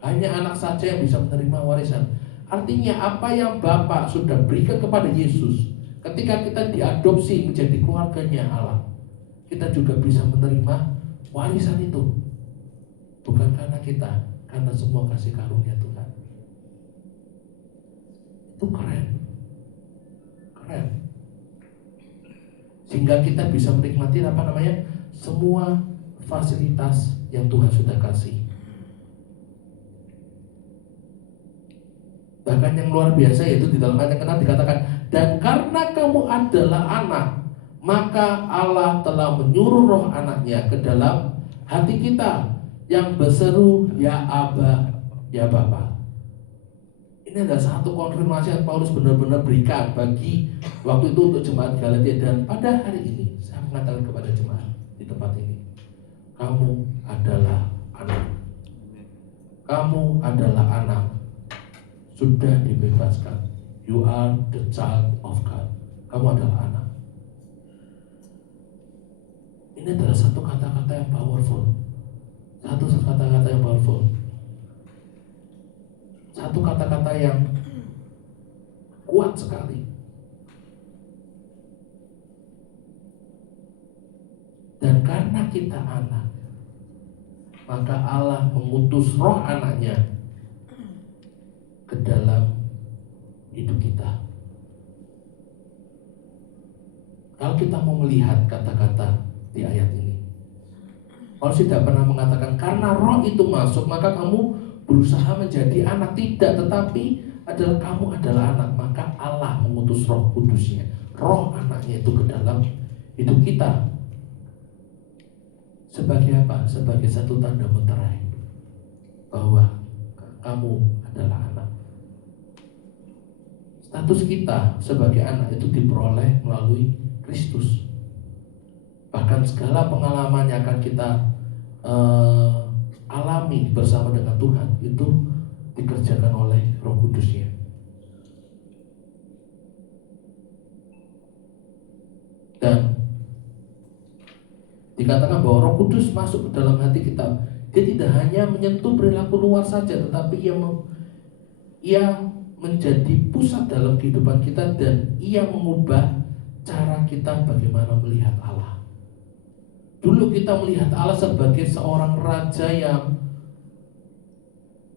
Hanya anak saja yang bisa menerima warisan. Artinya apa yang Bapa sudah berikan kepada Yesus, ketika kita diadopsi menjadi keluarganya Allah, kita juga bisa menerima warisan itu. Bukan karena kita, karena semua kasih karunia Tuhan. Itu keren. Keren. Sehingga kita bisa menikmati semua fasilitas yang Tuhan sudah kasih. Bahkan yang luar biasa yaitu di dalam ayat yang ke-6 dikatakan, dan karena kamu adalah anak, maka Allah telah menyuruh roh anaknya ke dalam hati kita yang berseru, ya Aba, ya Bapa. Ini adalah satu konfirmasi yang Paulus benar-benar berikan bagi waktu itu untuk jemaat Galatia. Dan pada hari ini saya mengatakan kepada jemaat di tempat ini, kamu adalah anak. Kamu adalah anak. Sudah dibebaskan. You are the child of God. Kamu adalah anak. Ini adalah satu kata-kata yang powerful. Satu kata-kata yang powerful. Satu kata-kata yang kuat sekali. Dan karena kita anak, maka Allah mengutus roh anaknya ke dalam hidup kita. Kalau kita mau melihat kata-kata di ayat ini, Paulus tidak pernah mengatakan karena roh itu masuk maka kamu berusaha menjadi anak. Tidak, tetapi adalah kamu adalah anak, maka Allah mengutus roh kudusnya, roh anaknya itu ke dalam hidup kita. Sebagai apa? Sebagai satu tanda meterai bahwa kamu adalah anak. Status kita sebagai anak itu diperoleh melalui Kristus. Bahkan segala pengalaman yang akan kita alami bersama dengan Tuhan itu dikerjakan oleh Roh Kudusnya. Dan dikatakan bahwa Roh Kudus masuk ke dalam hati kita. Dia tidak hanya menyentuh perilaku luar saja, tetapi ia menjadi pusat dalam kehidupan kita, dan ia mengubah cara kita bagaimana melihat Allah. Dulu kita melihat Allah sebagai seorang raja yang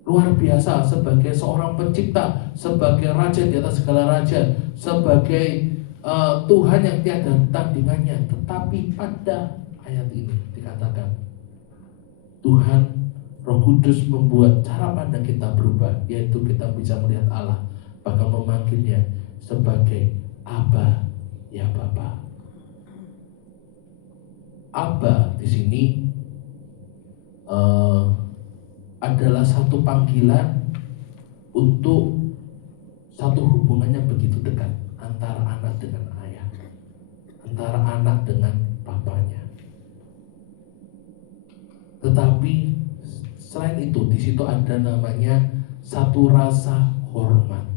luar biasa, sebagai seorang pencipta, sebagai raja di atas segala raja, sebagai Tuhan yang tiada tandingannya. Tetapi pada ayat ini dikatakan Tuhan Roh Kudus membuat cara pandang kita berubah, yaitu kita bisa melihat Allah bahkan memanggilnya sebagai Abba, ya Bapa. Abba di sini adalah satu panggilan untuk satu hubungan yang begitu dekat antara anak dengan ayah, antara anak dengan bapaknya. Tetapi selain itu, di situ ada namanya satu rasa hormat.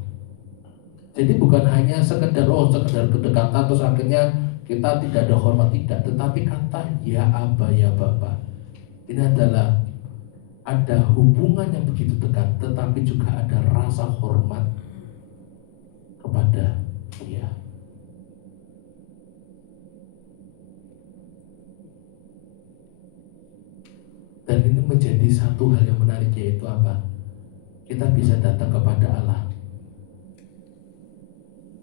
Jadi bukan hanya sekedar kedekatan terus akhirnya kita tidak ada hormat, tidak. Tetapi kata ya Abba, ya Bapa, ini adalah ada hubungan yang begitu dekat, tetapi juga ada rasa hormat kepada Dia. Dan ini menjadi satu hal yang menarik, yaitu apa? Kita bisa datang kepada Allah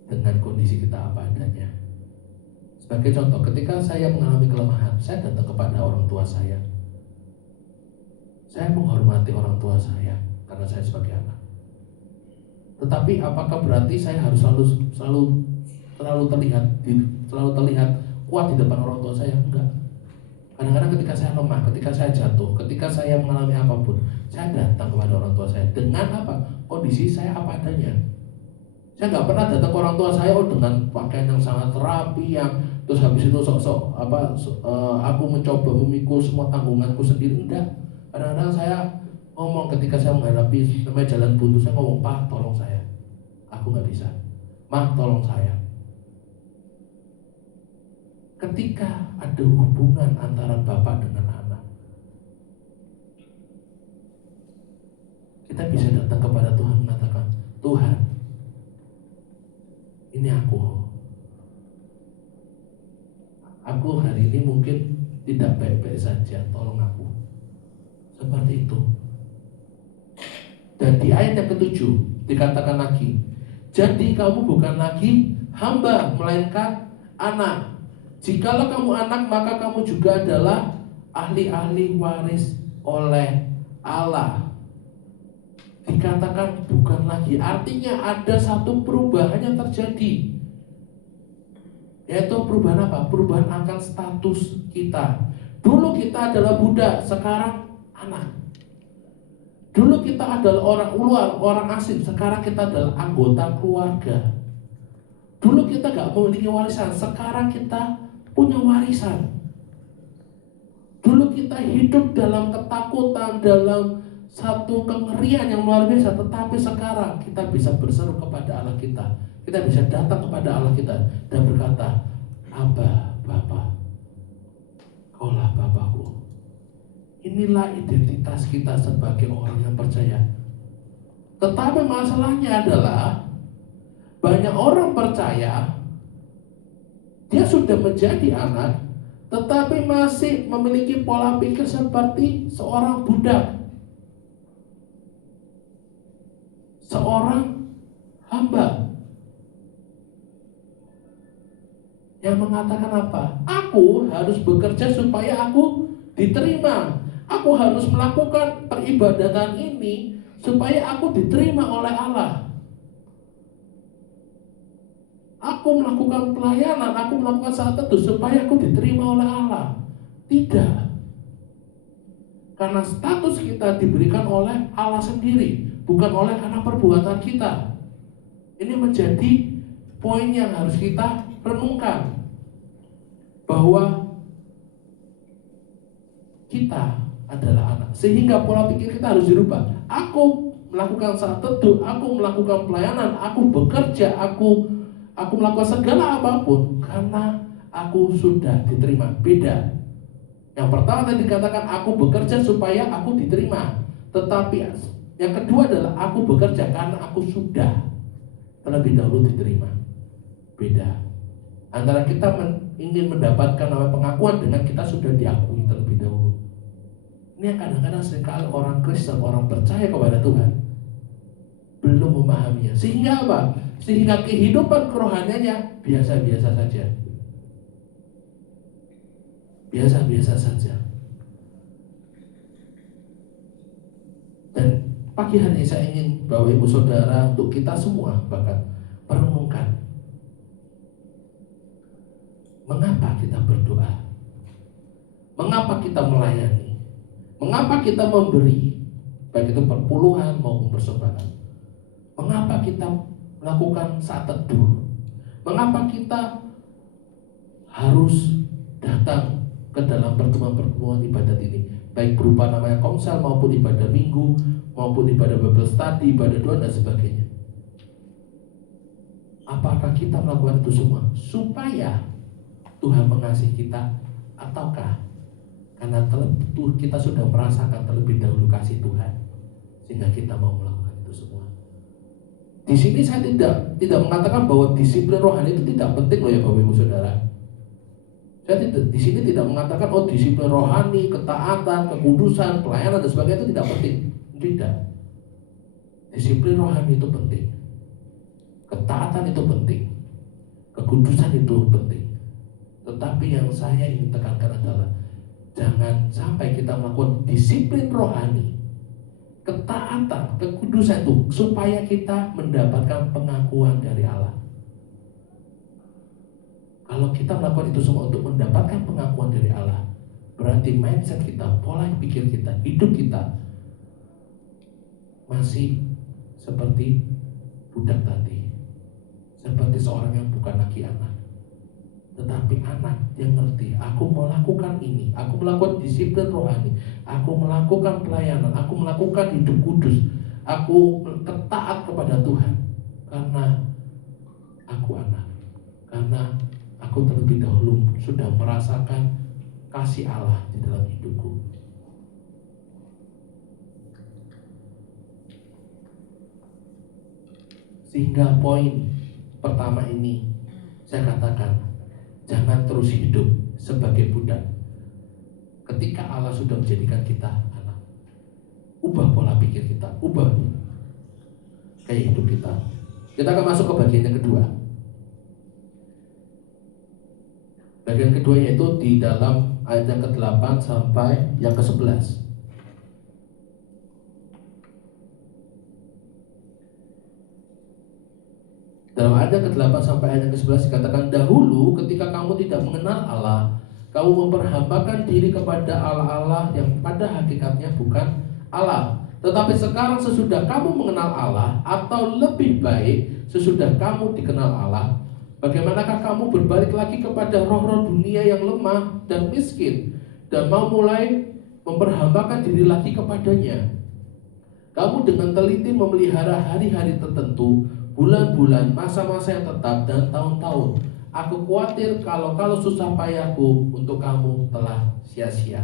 dengan kondisi kita apa adanya. Sebagai contoh, ketika saya mengalami kelemahan, saya datang kepada orang tua saya. Saya menghormati orang tua saya karena saya sebagai anak. Tetapi apakah berarti saya harus selalu terlihat kuat di depan orang tua saya? Enggak. Kadang-kadang ketika saya lemah, ketika saya jatuh, ketika saya mengalami apapun, saya datang kepada orang tua saya dengan apa? Kondisi saya apa adanya. Saya nggak pernah datang ke orang tua saya dengan pakaian yang sangat rapi, yang terus habis itu aku mencoba memikul semua tanggunganku sendiri. Enggak. Kadang-kadang saya ngomong ketika saya menghadapi namanya jalan buntu, saya ngomong, Pak tolong saya, aku nggak bisa. Ma tolong saya. Ketika ada hubungan antara bapak dengan anak, kita bisa datang kepada Tuhan mengatakan, Tuhan, ini aku hari ini mungkin tidak baik-baik saja, tolong aku. Seperti itu. Dan di ayat yang ke-7 dikatakan lagi, jadi kamu bukan lagi hamba, melainkan anak. Jikalau kamu anak, maka kamu juga adalah ahli-ahli waris oleh Allah. Dikatakan bukan lagi, artinya ada satu perubahan yang terjadi, yaitu perubahan apa? Perubahan akan status kita. Dulu kita adalah budak, sekarang anak. Dulu kita adalah orang luar, orang asing, sekarang kita adalah anggota keluarga. Dulu kita gak memiliki warisan, sekarang kita punya warisan. Dulu kita hidup dalam ketakutan, dalam satu kengerian yang luar biasa, tetapi sekarang kita bisa berseru kepada Allah kita. Kita bisa datang kepada Allah kita dan berkata, Abba, Bapa, Kaulah Bapakku. Inilah identitas kita sebagai orang yang percaya. Tetapi masalahnya adalah banyak orang percaya, dia sudah menjadi anak, tetapi masih memiliki pola pikir seperti seorang budak, seorang hamba, yang mengatakan apa? Aku harus bekerja supaya aku diterima. Aku harus melakukan peribadatan ini supaya aku diterima oleh Allah. Aku melakukan pelayanan, aku melakukan saat teduh supaya aku diterima oleh Allah. Tidak. Karena status kita diberikan oleh Allah sendiri, bukan oleh karena perbuatan kita. Ini menjadi poin yang harus kita renungkan, bahwa kita adalah anak, sehingga pola pikir kita harus dirubah. Aku melakukan saat teduh, aku melakukan pelayanan, aku bekerja, aku melakukan segala apapun karena aku sudah diterima. Beda. Yang pertama tadi dikatakan aku bekerja supaya aku diterima, tetapi yang kedua adalah aku bekerja karena aku sudah terlebih dahulu diterima. Beda. Antara kita ingin mendapatkan nama pengakuan dengan kita sudah diakui terlebih dahulu. Ini yang kadang-kadang seringkali orang Kristen, orang percaya kepada Tuhan belum memahaminya. Sehingga apa? Sehingga kehidupan kerohaniannya biasa-biasa saja. Biasa-biasa saja. Dan pagi hari ini saya ingin Bapak Ibu Saudara, untuk kita semua bahkan merenungkan mengapa kita berdoa, mengapa kita melayani, mengapa kita memberi, baik itu perpuluhan maupun persembahan, mengapa kita melakukan saat teduh, mengapa kita harus datang ke dalam pertemuan-pertemuan ibadat ini, baik berupa namanya komsel maupun ibadah minggu maupun ibadah Bible study, ibadah doa dan sebagainya. Apakah kita melakukan itu semua supaya Tuhan mengasihi kita, ataukah karena kita sudah merasakan terlebih dahulu kasih Tuhan sehingga kita mau melakukan itu semua? Di sini saya tidak mengatakan bahwa disiplin rohani itu tidak penting loh ya Bapak Ibu Saudara. Saya di sini tidak mengatakan disiplin rohani, ketaatan, kekudusan, pelayanan dan sebagainya itu tidak penting. Tidak. Disiplin rohani itu penting. Ketaatan itu penting. Kekudusan itu penting. Tetapi yang saya ingin tekankan adalah jangan sampai kita melakukan disiplin rohani, ketaatan, kekudusan itu supaya kita mendapatkan pengakuan dari Allah. Kalau kita melakukan itu semua untuk mendapatkan pengakuan dari Allah, berarti mindset kita, pola pikir kita, hidup kita masih seperti budak tadi, seperti seorang yang bukan lagi anak, tetapi anak yang ngerti, aku melakukan ini, aku melakukan disiplin rohani, aku melakukan pelayanan, aku melakukan hidup kudus, aku taat kepada Tuhan karena aku anak, karena aku terlebih dahulu sudah merasakan kasih Allah di dalam hidupku. Sehingga poin pertama ini saya katakan, jangan terus hidup sebagai budak. Ketika Allah sudah menjadikan kita anak, ubah pola pikir kita, ubah gaya hidup kita. Kita akan masuk ke bagian yang kedua. Bagian kedua yaitu di dalam ayat yang ke-8 sampai yang ke-11. Dalam ayat yang ke-8 sampai ayat yang ke-11 dikatakan, dahulu ketika kamu tidak mengenal Allah, kamu memperhambakan diri kepada Allah-Allah yang pada hakikatnya bukan Allah. Tetapi sekarang sesudah kamu mengenal Allah, atau lebih baik sesudah kamu dikenal Allah, bagaimanakah kamu berbalik lagi kepada roh-roh dunia yang lemah dan miskin, dan mau mulai memperhambakan diri lagi kepadanya? Kamu dengan teliti memelihara hari-hari tertentu, bulan-bulan, masa-masa yang tetap, dan tahun-tahun. Aku khawatir kalau susah payahku untuk kamu telah sia-sia.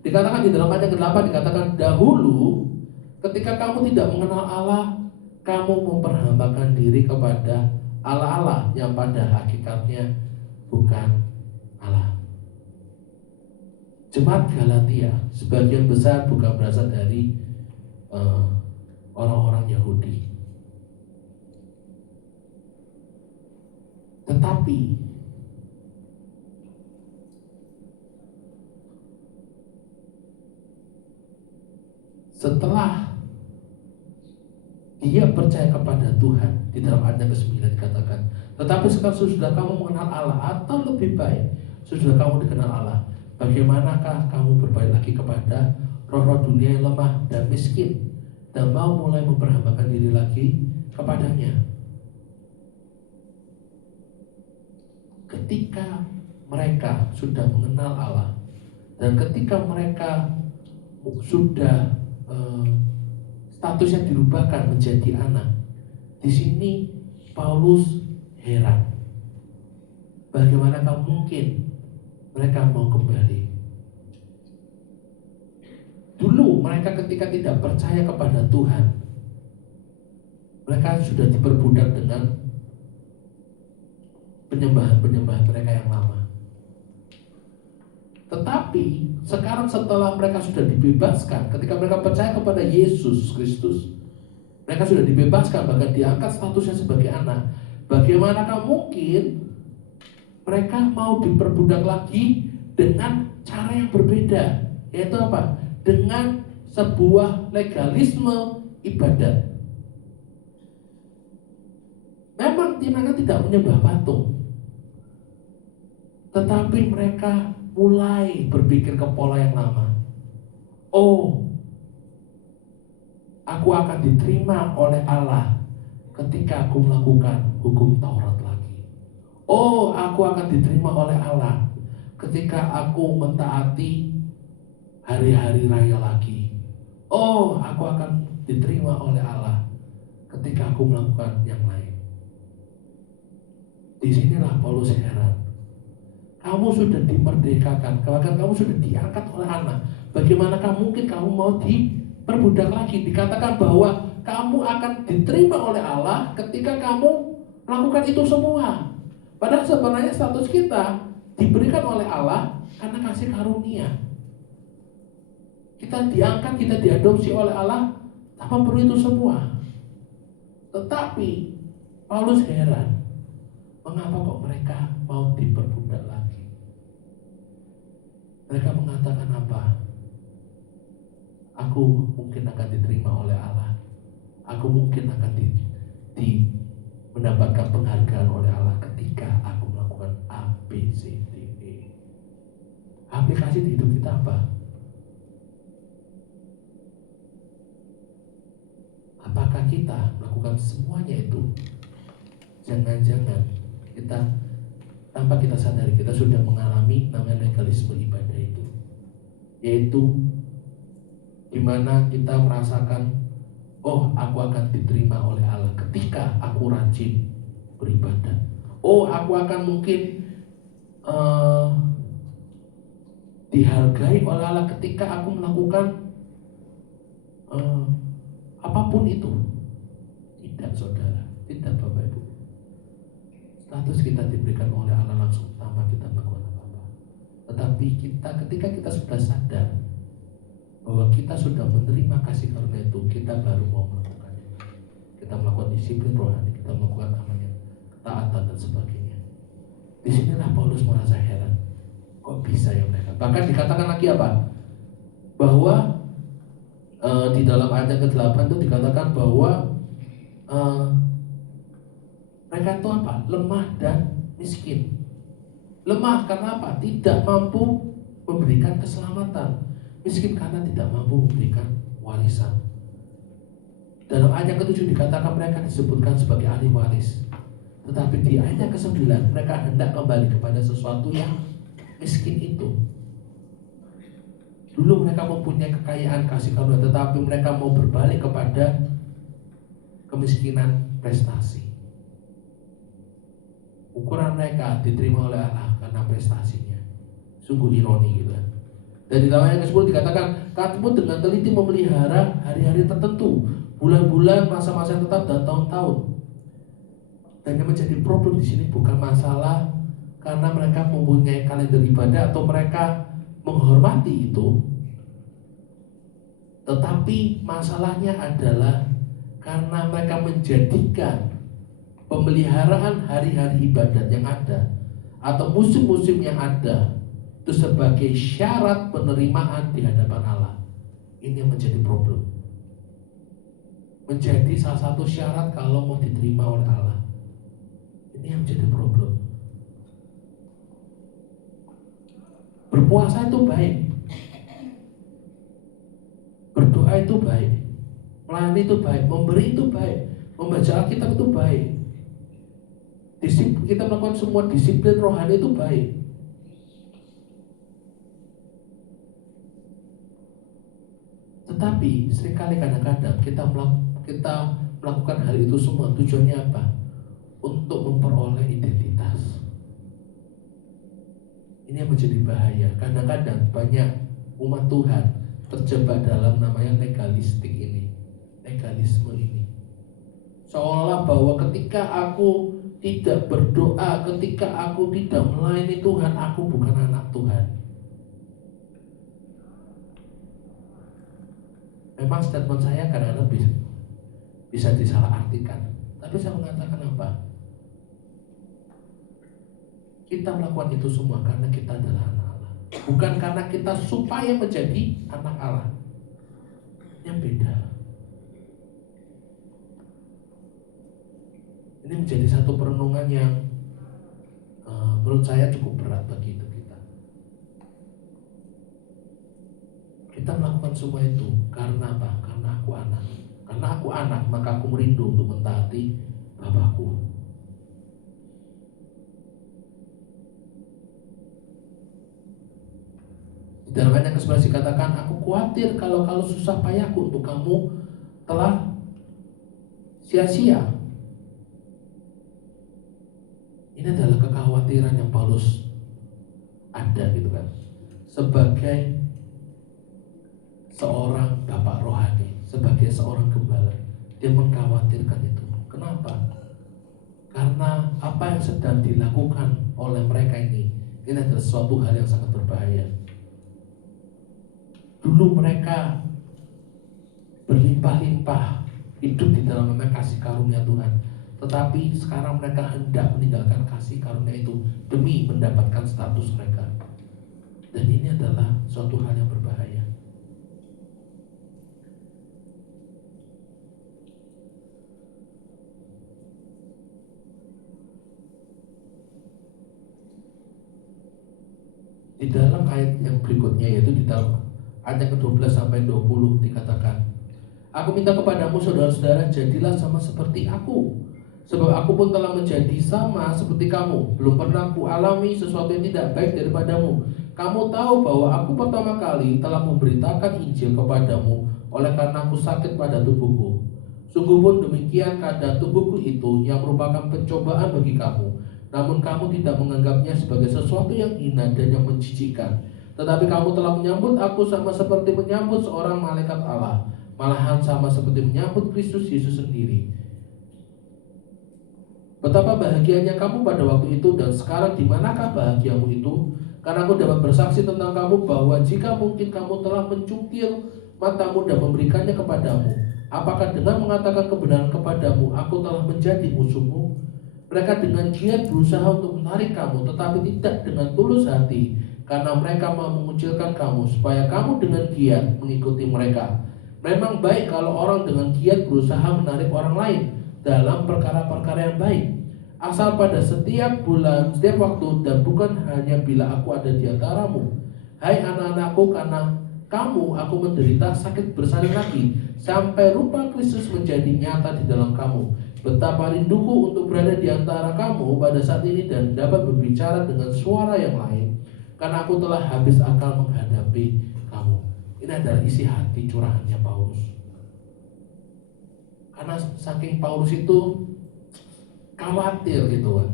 Dikatakan di dalam ayat ke-8, dikatakan dahulu ketika kamu tidak mengenal Allah, kamu memperhambakan diri kepada Allah-Allah yang pada hakikatnya bukan Allah. Jemaat Galatia sebagian besar bukan berasal dari orang-orang Yahudi, tetapi setelah dia percaya kepada Tuhan, di dalam ayat ke-9 dikatakan, tetapi sekarang sudah kamu mengenal Allah, atau lebih baik sudah kamu dikenal Allah, bagaimanakah kamu berbalik lagi kepada roh-roh dunia yang lemah dan miskin, dan mau mulai memperhambakan diri lagi kepadanya? Ketika mereka sudah mengenal Allah, dan ketika mereka sudah statusnya dirubahkan menjadi anak, di sini Paulus heran, bagaimanakah mungkin mereka mau kembali? Dulu mereka ketika tidak percaya kepada Tuhan, mereka sudah diperbudak dengan penyembahan mereka yang lama. Tetapi sekarang setelah mereka sudah dibebaskan, ketika mereka percaya kepada Yesus Kristus, mereka sudah dibebaskan, bahkan diangkat statusnya sebagai anak. Bagaimanakah mungkin mereka mau diperbudak lagi dengan cara yang berbeda? Yaitu apa? Dengan sebuah legalisme ibadat. Memang mereka tidak menyembah patung, tetapi mereka mulai berpikir ke pola yang lama. Oh, aku akan diterima oleh Allah ketika aku melakukan hukum Taurat lagi. Oh, aku akan diterima oleh Allah ketika aku mentaati hari-hari raya lagi. Oh, aku akan diterima oleh Allah ketika aku melakukan yang lain. Disinilah Paulus heran. Kamu sudah dimerdekakan, bahkan kamu sudah diangkat oleh Allah. Bagaimanakah mungkin kamu mau diperbudak lagi? Dikatakan bahwa kamu akan diterima oleh Allah ketika kamu melakukan itu semua. Padahal sebenarnya status kita diberikan oleh Allah karena kasih karunia. Kita diangkat, kita diadopsi oleh Allah tanpa perlu itu semua. Tetapi Paulus heran. Mengapa kok mereka mau diperbudak lagi? Mereka mengatakan apa? Aku mungkin akan diterima oleh Allah. Aku mungkin akan mendapatkan penghargaan oleh Allah ketika aku melakukan A, B, C, D, E. Aplikasi di hidup kita apa? Apakah kita melakukan semuanya itu? Jangan-jangan kita tanpa kita sadari kita sudah mengalami namanya legalisme ibadah itu, yaitu dimana kita merasakan, oh aku akan diterima oleh Allah ketika aku rajin beribadah. Oh aku akan mungkin dihargai oleh Allah ketika aku melakukan apapun itu. Tidak saudara, tidak Bapak Ibu. Status kita diberikan oleh Allah langsung tanpa kita melakukan apa-apa. Tetapi ketika kita sudah sadar bahwa kita sudah menerima kasih karunia itu, kita baru mau melakukannya. Kita melakukan disiplin rohani, kita melakukan namanya ketaatan dan sebagainya. Disinilah Paulus merasa heran, kok bisa ya mereka? Bahkan dikatakan lagi apa? Bahwa di dalam ayat yang ke-8 itu dikatakan bahwa mereka itu apa? Lemah dan miskin. Lemah karena apa? Tidak mampu memberikan keselamatan. Miskin karena tidak mampu memberikan warisan. Dalam ayat yang ke-7 dikatakan mereka disebutkan sebagai ahli waris. Tetapi di ayat yang ke-9 mereka hendak kembali kepada sesuatu yang miskin itu. Dulu mereka mempunyai kekayaan kasih karunia, tetapi mereka mau berbalik kepada kemiskinan prestasi. Ukuran mereka diterima oleh Allah karena prestasinya. Sungguh ironi gitu kan. Dan di dalam ayat ke-10 dikatakan, kamu dengan teliti memelihara hari-hari tertentu, bulan-bulan, masa-masa yang tetap dan tahun-tahun. Dan yang menjadi problem di sini bukan masalah karena mereka mempunyai kalender ibadah atau mereka menghormati itu, tetapi masalahnya adalah karena mereka menjadikan pemeliharaan hari-hari ibadat yang ada atau musim-musim yang ada itu sebagai syarat penerimaan di hadapan Allah. Ini yang menjadi problem. Menjadi salah satu syarat kalau mau diterima oleh Allah. Ini yang menjadi problem. Berpuasa itu baik, berdoa itu baik, melayani itu baik, memberi itu baik, membaca Alkitab itu baik. Kita melakukan semua disiplin rohani itu baik. Tetapi seringkali kadang-kadang kita melakukan hal itu semua tujuannya apa? Untuk memperoleh identitas. Ini yang menjadi bahaya. Kadang-kadang banyak umat Tuhan terjebak dalam namanya legalistik ini, legalisme ini. Seolah bahwa ketika aku tidak berdoa, ketika aku tidak melayani Tuhan, aku bukan anak Tuhan. Memang statement saya kadang-kadang bisa disalahartikan, tapi saya mengatakan apa? Kita melakukan itu semua karena kita adalah anak Allah, bukan karena kita supaya menjadi anak Allah. Yang beda. Ini menjadi satu perenungan yang menurut saya cukup berat bagi hidup kita. Kita melakukan semua itu karena apa? Karena aku anak. Karena aku anak, maka aku merindu untuk mentaati Bapakku. Di dalam ayat yang ke-11 dikatakan, aku khawatir kalau susah payahku untuk kamu telah sia-sia. Ini adalah kekhawatiran yang Paulus ada gitu kan, sebagai seorang bapak rohani, sebagai seorang gembala, dia mengkhawatirkan itu. Kenapa? Karena apa yang sedang dilakukan oleh mereka ini adalah suatu hal yang sangat berbahaya. Dulu mereka berlimpah-limpah hidup di dalam kasih karunia Tuhan, tetapi sekarang mereka hendak meninggalkan kasih karunia itu demi mendapatkan status mereka. Dan ini adalah suatu hal yang berbahaya. Di dalam ayat yang berikutnya, yaitu di dalam ayat yang ke-12 sampai 20 dikatakan, aku minta kepadamu saudara-saudara, jadilah sama seperti aku, sebab aku pun telah menjadi sama seperti kamu. Belum pernah aku alami sesuatu yang tidak baik daripadamu. Kamu tahu bahwa aku pertama kali telah memberitakan Injil kepadamu oleh karena aku sakit pada tubuhku. Sungguh pun demikian keadaan tubuhku itu yang merupakan pencobaan bagi kamu. Namun kamu tidak menganggapnya sebagai sesuatu yang hina dan yang menjijikkan. Tetapi kamu telah menyambut aku sama seperti menyambut seorang malaikat Allah, malahan sama seperti menyambut Kristus Yesus sendiri. Betapa bahagianya kamu pada waktu itu, dan sekarang di manakah bahagiamu itu? Karena aku dapat bersaksi tentang kamu bahwa jika mungkin kamu telah mencungkil matamu dan memberikannya kepadamu, apakah dengan mengatakan kebenaran kepadamu aku telah menjadi musuhmu? Mereka dengan giat berusaha untuk menarik kamu, tetapi tidak dengan tulus hati, karena mereka mau mengucilkan kamu supaya kamu dengan giat mengikuti mereka. Memang baik kalau orang dengan giat berusaha menarik orang lain dalam perkara-perkara yang baik, asal pada setiap bulan, setiap waktu, dan bukan hanya bila aku ada di antaramu. Hai anak-anakku, karena kamu aku menderita sakit bersalin lagi, sampai rupa Kristus menjadi nyata di dalam kamu. Betapa rinduku untuk berada di antara kamu pada saat ini dan dapat berbicara dengan suara yang lain, karena aku telah habis akal menghadapi kamu. Ini adalah isi hati curahannya Paulus. Karena saking Paulus itu khawatir gitu kan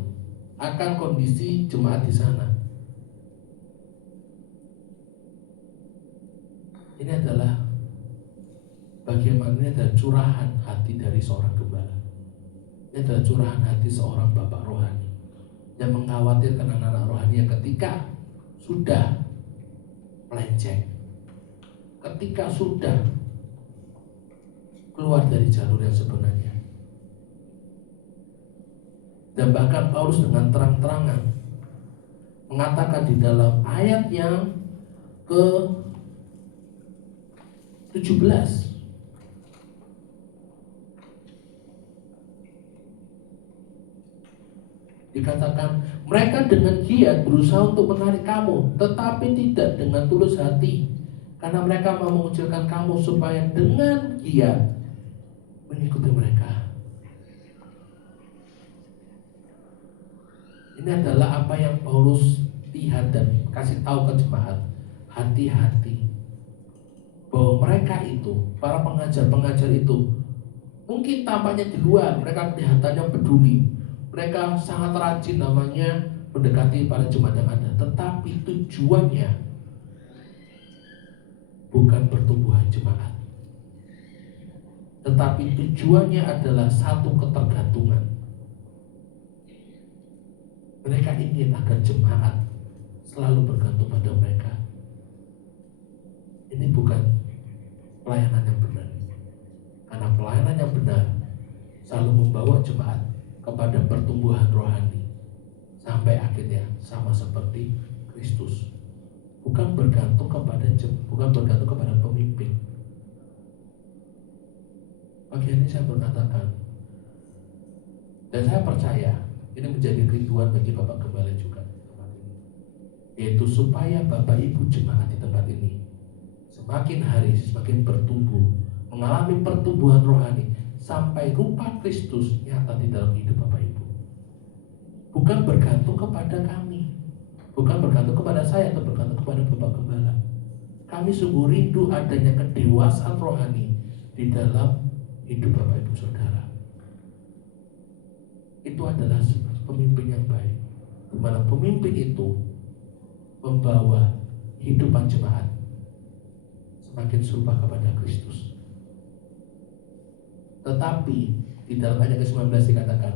akan kondisi jemaat di sana. Ini adalah bagaimana, ini adalah curahan hati dari seorang gembala. Ini adalah curahan hati seorang bapak rohani yang mengkhawatirkan anak-anak rohani yang ketika sudah melenceng, ketika sudah keluar dari jalur yang sebenarnya. Dan bahkan Paulus dengan terang-terangan mengatakan di dalam ayat yang ke-17, dikatakan mereka dengan giat berusaha untuk menarik kamu, tetapi tidak dengan tulus hati, karena mereka mau mengucilkan kamu supaya dengan giat mengikuti mereka. Ini adalah apa yang Paulus lihat dan kasih tahu ke jemaat. Hati-hati bahwa mereka itu, para pengajar-pengajar itu, mungkin tampaknya di luar mereka kelihatannya peduli, mereka sangat rajin namanya mendekati para jemaat yang ada, tetapi tujuannya bukan pertumbuhan jemaat, tetapi tujuannya adalah satu ketergantungan. Mereka ingin agar jemaat selalu bergantung pada mereka. Ini bukan pelayanan yang benar, karena pelayanan yang benar selalu membawa jemaat kepada pertumbuhan rohani sampai akhirnya sama seperti Kristus. Bukan bergantung kepada pemimpin. Pagi ini saya berkatakan, Dan saya percaya ini menjadi kerinduan bagi Bapak Gembala juga di tempat ini, yaitu supaya Bapak Ibu jemaat di tempat ini semakin hari semakin bertumbuh, mengalami pertumbuhan rohani sampai rupa Kristus nyata di dalam hidup Bapak Ibu. Bukan bergantung kepada kami, bukan bergantung kepada saya atau bergantung kepada Bapak Gembala. Kami sungguh rindu adanya kedewasaan rohani di dalam hidup Bapak Ibu Saudara. Itu adalah pemimpin yang baik, di mana pemimpin itu membawa hidupan jemaat semakin serupa kepada Kristus. Tetapi di dalam ayat ke-19 dikatakan,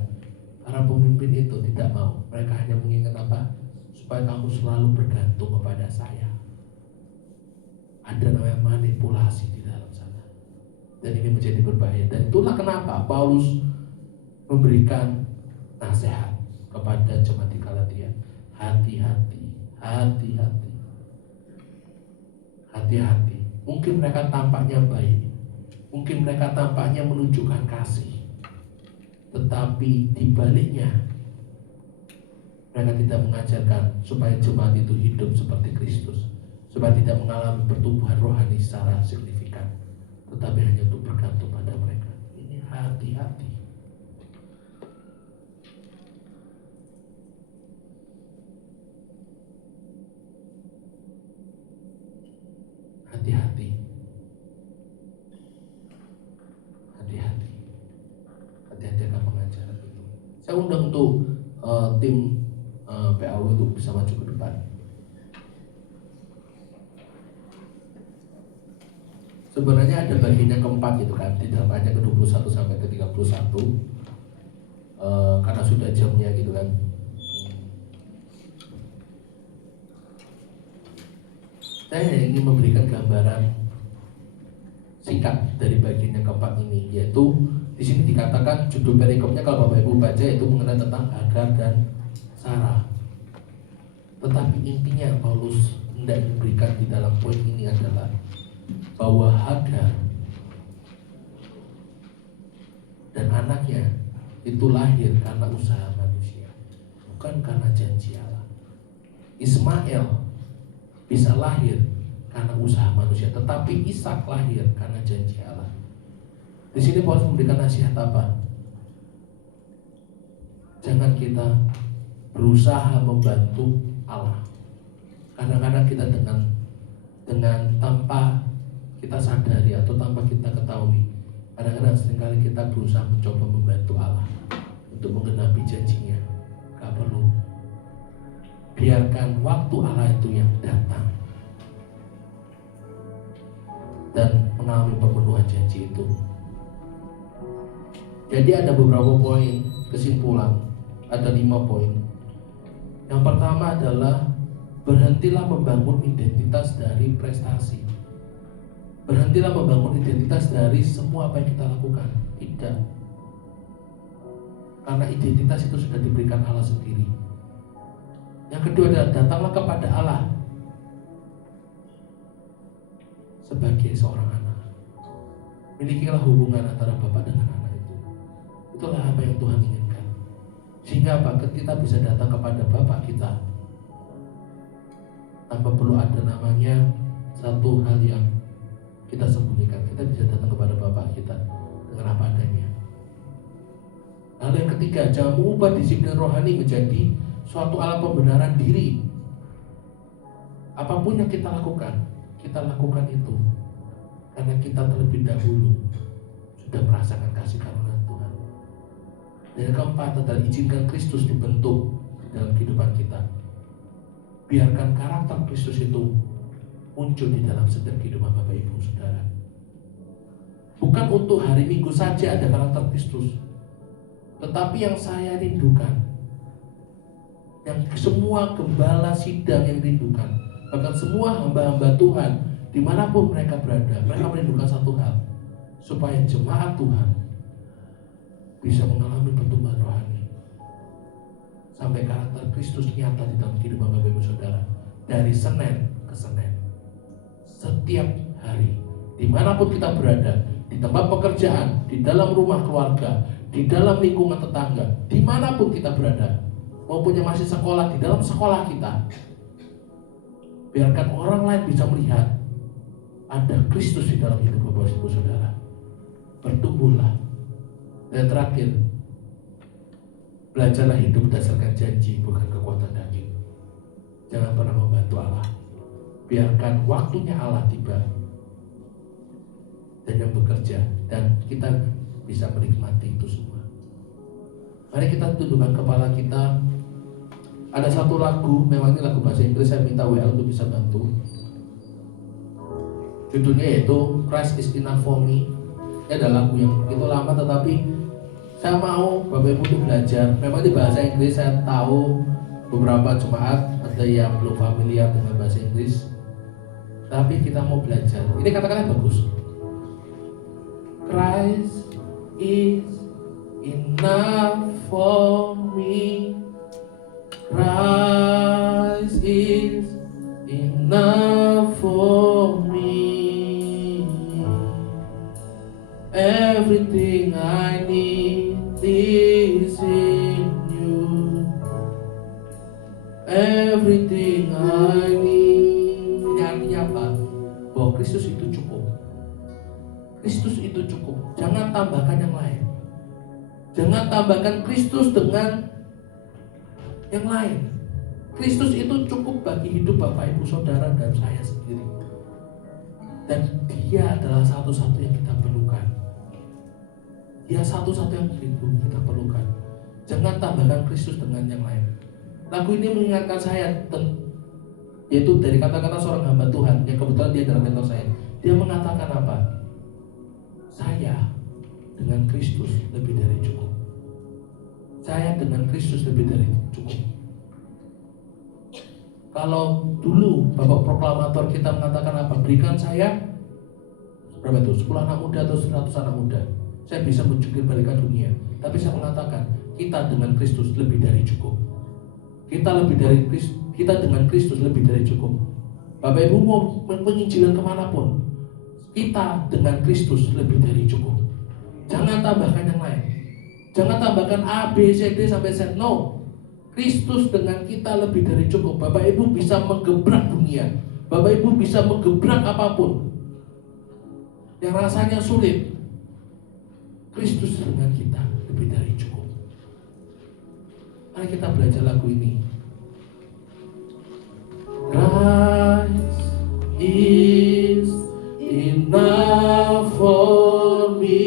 para pemimpin itu tidak mau. Mereka hanya mengingat apa? Supaya kamu selalu bergantung kepada saya. Ada namanya manipulasi di dalam sana. Dan ini menjadi berbahaya. Dan itulah kenapa Paulus memberikan nasihat kepada jemaat di Galatia. Hati-hati, hati-hati, hati-hati. Mungkin mereka tampaknya baik, mungkin mereka tampaknya menunjukkan kasih, tetapi di baliknya mereka tidak mengajarkan supaya jemaat itu hidup seperti Kristus, supaya tidak mengalami pertumbuhan rohani secara signifikan, tetapi hanya untuk bergantung pada mereka. Ini hati-hati. Hati-hati, hati-hati, hati-hati akan pengajaran itu. Saya undang untuk tim PAW untuk bisa maju ke depan. Sebenarnya ada bagian yang keempat gitu kan, di dalam ayat ke-21 sampai ke-31, karena sudah jamnya gitu kan. Saya ingin memberikan gambaran singkat dari bagian yang keempat ini, yaitu di sini dikatakan judul perikopnya kalau Bapak Ibu baca itu mengenai tentang Hagar dan Sarah. Tetapi intinya Paulus hendak memberikan di dalam poin ini adalah bahwa Hagar dan anaknya itu lahir karena usaha manusia, bukan karena janji Allah. Ismail bisa lahir karena usaha manusia, tetapi Ishak lahir karena janji Allah. Di sini Paulus memberikan nasihat apa? Jangan kita berusaha membantu Allah. Kadang-kadang kita dengan tanpa kita sadari atau tanpa kita ketahui, kadang-kadang seringkali kita berusaha mencoba membantu Allah untuk menggenapi janjinya. Gak perlu. Biarkan waktu Allah itu yang datang dan mengalami pemenuhan janji itu. Jadi ada beberapa poin kesimpulan, ada 5 poin. Yang pertama adalah berhentilah membangun identitas dari prestasi. Berhentilah membangun identitas dari semua apa yang kita lakukan. Tidak. Karena identitas itu sudah diberikan Allah sendiri. Yang kedua adalah datanglah kepada Allah sebagai seorang anak. Milikilah hubungan antara Bapa dengan anak itu. Itulah apa yang Tuhan inginkan. Sehingga apa? Kita bisa datang kepada Bapa kita tanpa perlu ada namanya satu hal yang kita sembunyikan. Kita bisa datang kepada Bapa kita dengan apa adanya. Lalu yang ketiga, jangan mengubah disiplin rohani menjadi suatu alat pembenaran diri. Apapun yang kita lakukan itu karena kita terlebih dahulu sudah merasakan kasih karunia Tuhan. Dan yang keempat adalah izinkan Kristus dibentuk di dalam kehidupan kita. Biarkan karakter Kristus itu muncul di dalam setiap kehidupan Bapak Ibu Saudara. Bukan untuk hari Minggu saja ada karakter Kristus, tetapi yang saya rindukan, yang semua gembala sidang yang rindukan, bahkan semua hamba-hamba Tuhan dimanapun mereka berada, mereka merindukan satu hal, supaya jemaat Tuhan bisa mengalami pertumbuhan rohani sampai karakter Kristus nyata di dalam kehidupan Bapak Ibu Saudara, dari Senin ke Senin, setiap hari, dimanapun kita berada, di tempat pekerjaan, di dalam rumah keluarga, di dalam lingkungan tetangga, dimanapun kita berada, maupun yang masih sekolah, di dalam sekolah kita. Biarkan orang lain bisa melihat ada Kristus di dalam hidup Bapak Ibu Saudara. Bertumbuhlah. Dan terakhir, belajarlah hidup berdasarkan janji, bukan kekuatan daging. Jangan pernah membantu Allah. Biarkan waktunya Allah tiba dan yang bekerja, dan kita bisa menikmati itu semua. Mari kita tundukkan kepala kita. Ada satu lagu, memang ini lagu bahasa Inggris, saya minta WL untuk bisa bantu. Judulnya yaitu Christ is Enough for Me. Ini ada lagu yang itu lama, tetapi saya mau Bapak Ibu untuk belajar. Memang di bahasa Inggris saya tahu beberapa jemaat ada yang belum familiar dengan bahasa Inggris, tapi kita mau belajar. Ini kata-kata bagus. Christ is enough for me. Christ is enough for me. Everything I need is in you. Everything I need. Ini artinya apa? Bahwa Kristus itu cukup. Kristus itu cukup. Jangan tambahkan yang lain. Jangan tambahkan Kristus dengan yang lain. Kristus itu cukup bagi hidup Bapak Ibu Saudara dan saya sendiri. Dan Dia adalah satu-satu yang kita perlukan. Dia satu-satu yang kita perlukan. Jangan tambahkan Kristus dengan yang lain. Lagu ini mengingatkan saya, yaitu dari kata-kata seorang hamba Tuhan yang kebetulan dia adalah mentor saya. Dia mengatakan apa? Saya dengan Kristus lebih dari cukup. Saya dengan Kristus lebih dari cukup. Kalau dulu Bapak proklamator kita mengatakan apa? Berikan saya berapa itu? 10 anak muda atau 100 anak muda, saya bisa menjungkir balikan dunia. Tapi saya mengatakan kita dengan Kristus lebih dari cukup. Kita dengan Kristus lebih dari cukup. Bapak Ibu mau penginjilan kemanapun, kita dengan Kristus lebih dari cukup. Jangan tambahkan yang lain. Jangan tambahkan A, B, C, D sampai Z. No. Kristus dengan kita lebih dari cukup. Bapak Ibu bisa menggebrak dunia. Bapak Ibu bisa menggebrak apapun yang rasanya sulit. Kristus dengan kita lebih dari cukup. Mari kita belajar lagu ini. Christ is enough for me.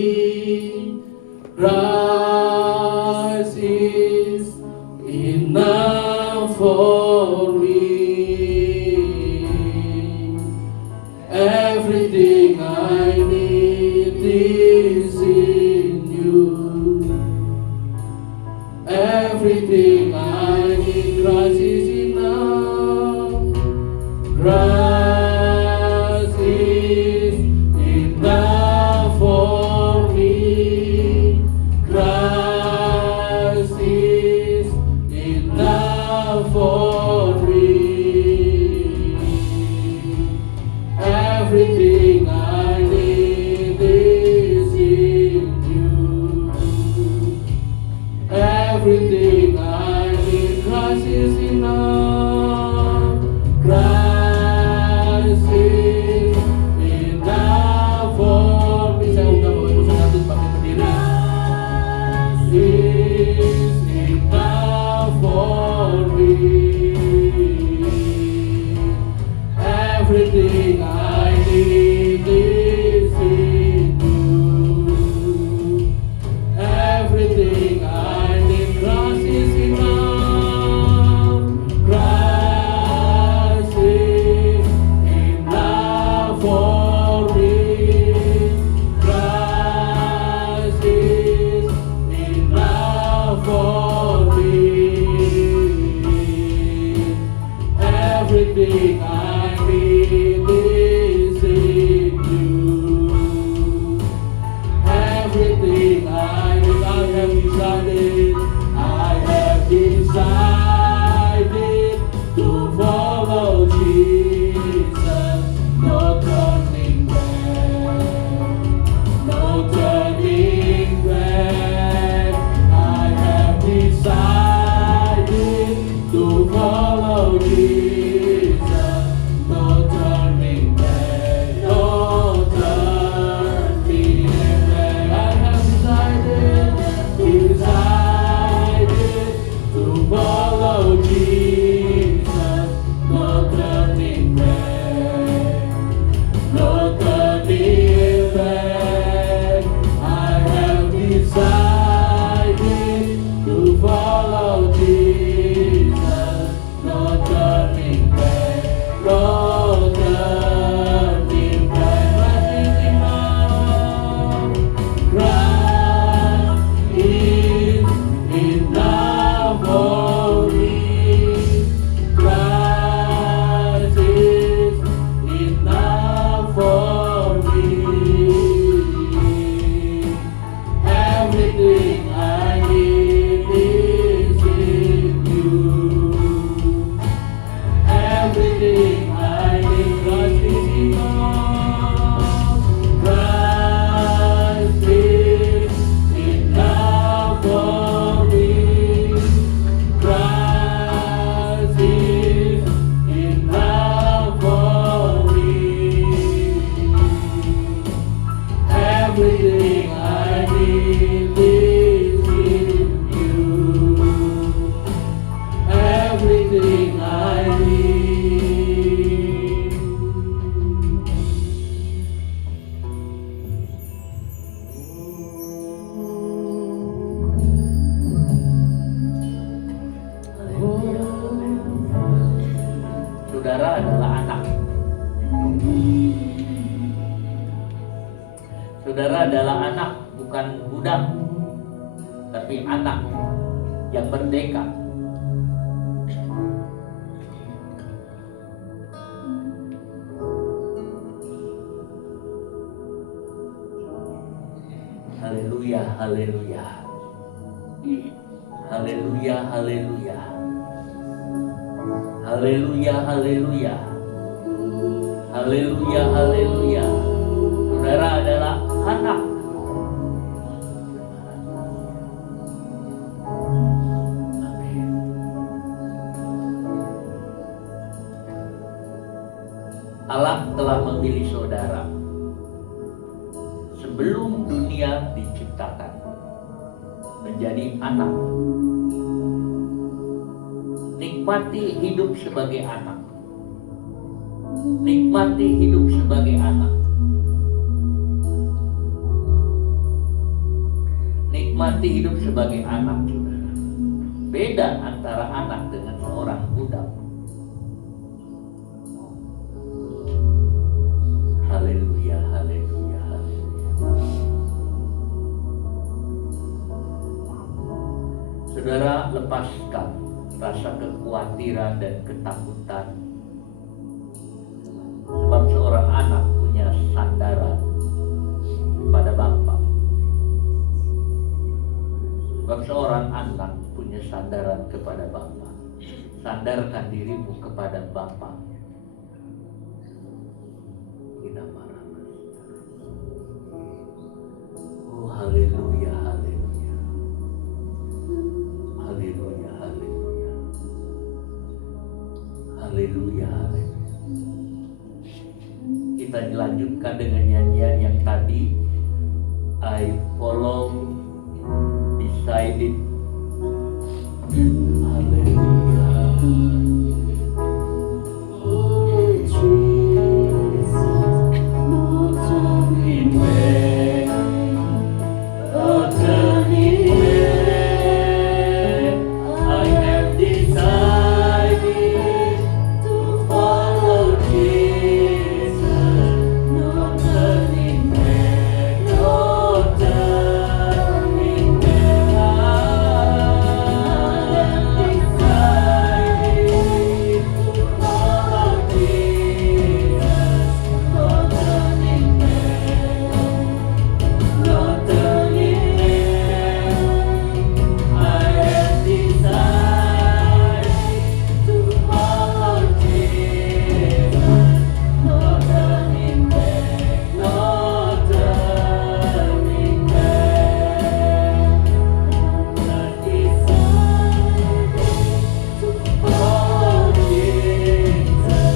Christ is enough for me. Everything I need is in you. Everything I need, Christ is enough. Christ is enough for me. Christ is enough for me. Everything I need is in you. Everything I need, Christ is enough. Christ is enough for me. Saya undang Bapak Ibu Saudara untuk bangkit berdiri. Is enough for me. Everything I need is in you. Everything I need, Christ is enough. Christ Saudara adalah anak, bukan budak, tapi anak yang merdeka. Haleluya, haleluya. Haleluya, haleluya. Haleluya, haleluya. Haleluya, haleluya. Saudara adalah anak. Amin. Allah telah memilih saudara sebelum dunia diciptakan menjadi anak. Nikmati hidup sebagai anak. Nikmati hidup sebagai anak. Nikmati hidup sebagai anak, saudara. Beda antara anak dengan seorang budak. Haleluya, haleluya, haleluya. Saudara, lepaskan rasa kekhawatiran dan ketakutan. Sebab seorang anak punya sandaran pada Bapa. Sebab seorang anak punya sandaran kepada Bapa. Sandarkan dirimu kepada Bapa. Kita marah. Oh, haleluya, haleluya. Haleluya, haleluya. Haleluya, haleluya. Kita dilanjutkan dengan nyanyian yang tadi, I follow beside it. Haleluya. Oh Jesus, no turning back, no turning back. I have decided to follow Jesus. No turning back, no turning back. I have decided to follow Jesus. No turning back, no turning back. I have decided to follow Jesus. No turning back, no turning back. I decided to follow Jesus. No turning back, no turning back. I have decided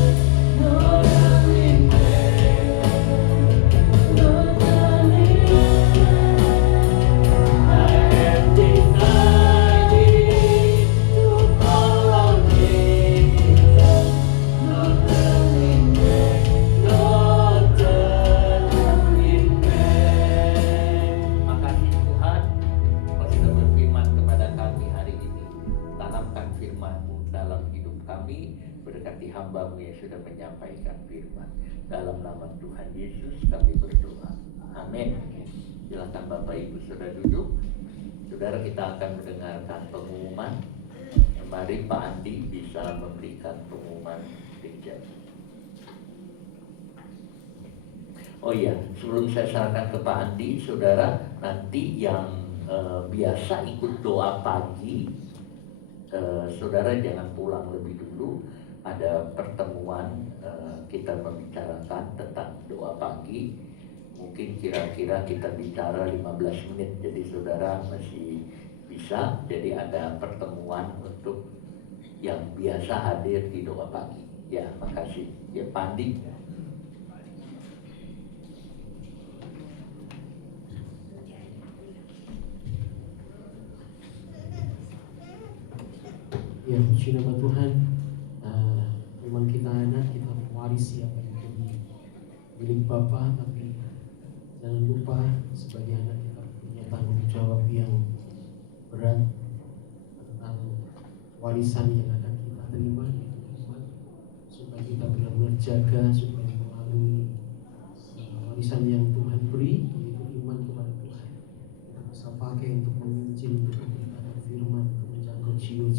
to follow Jesus. No turning back, no turning back. Makasih Tuhan, Kau sudah berfirman kepada kami hari ini. Tanamkan firman-Mu dalam hidup kami. Berkati hamba-Mu yang sudah menyampaikan firman. Dalam nama Tuhan Yesus kami berdoa. Amin. Silakan Bapak Ibu sudah duduk. Saudara, kita akan mendengarkan pengumuman. Mari Pak Andi bisa memberikan pengumuman gereja. Oh iya, sebelum saya serahkan ke Pak Andi, saudara, nanti yang biasa ikut doa pagi, saudara jangan pulang lebih dulu. Ada pertemuan, kita membicarakan tentang doa pagi. Mungkin kira-kira kita bicara 15 menit, jadi saudara masih bisa. Jadi ada pertemuan untuk yang biasa hadir di doa pagi. Ya, makasih. Ya, Pak Andi. Ya, puji nama Tuhan. Memang kita anak, kita mewarisi apa yang menjadi milik Bapa, tapi jangan lupa sebagai anak kita punya tanggung jawab yang berat tentang warisan yang akan kita terima, yaitu iman, supaya kita benar-benar jaga supaya melalui warisan yang Tuhan beri, yaitu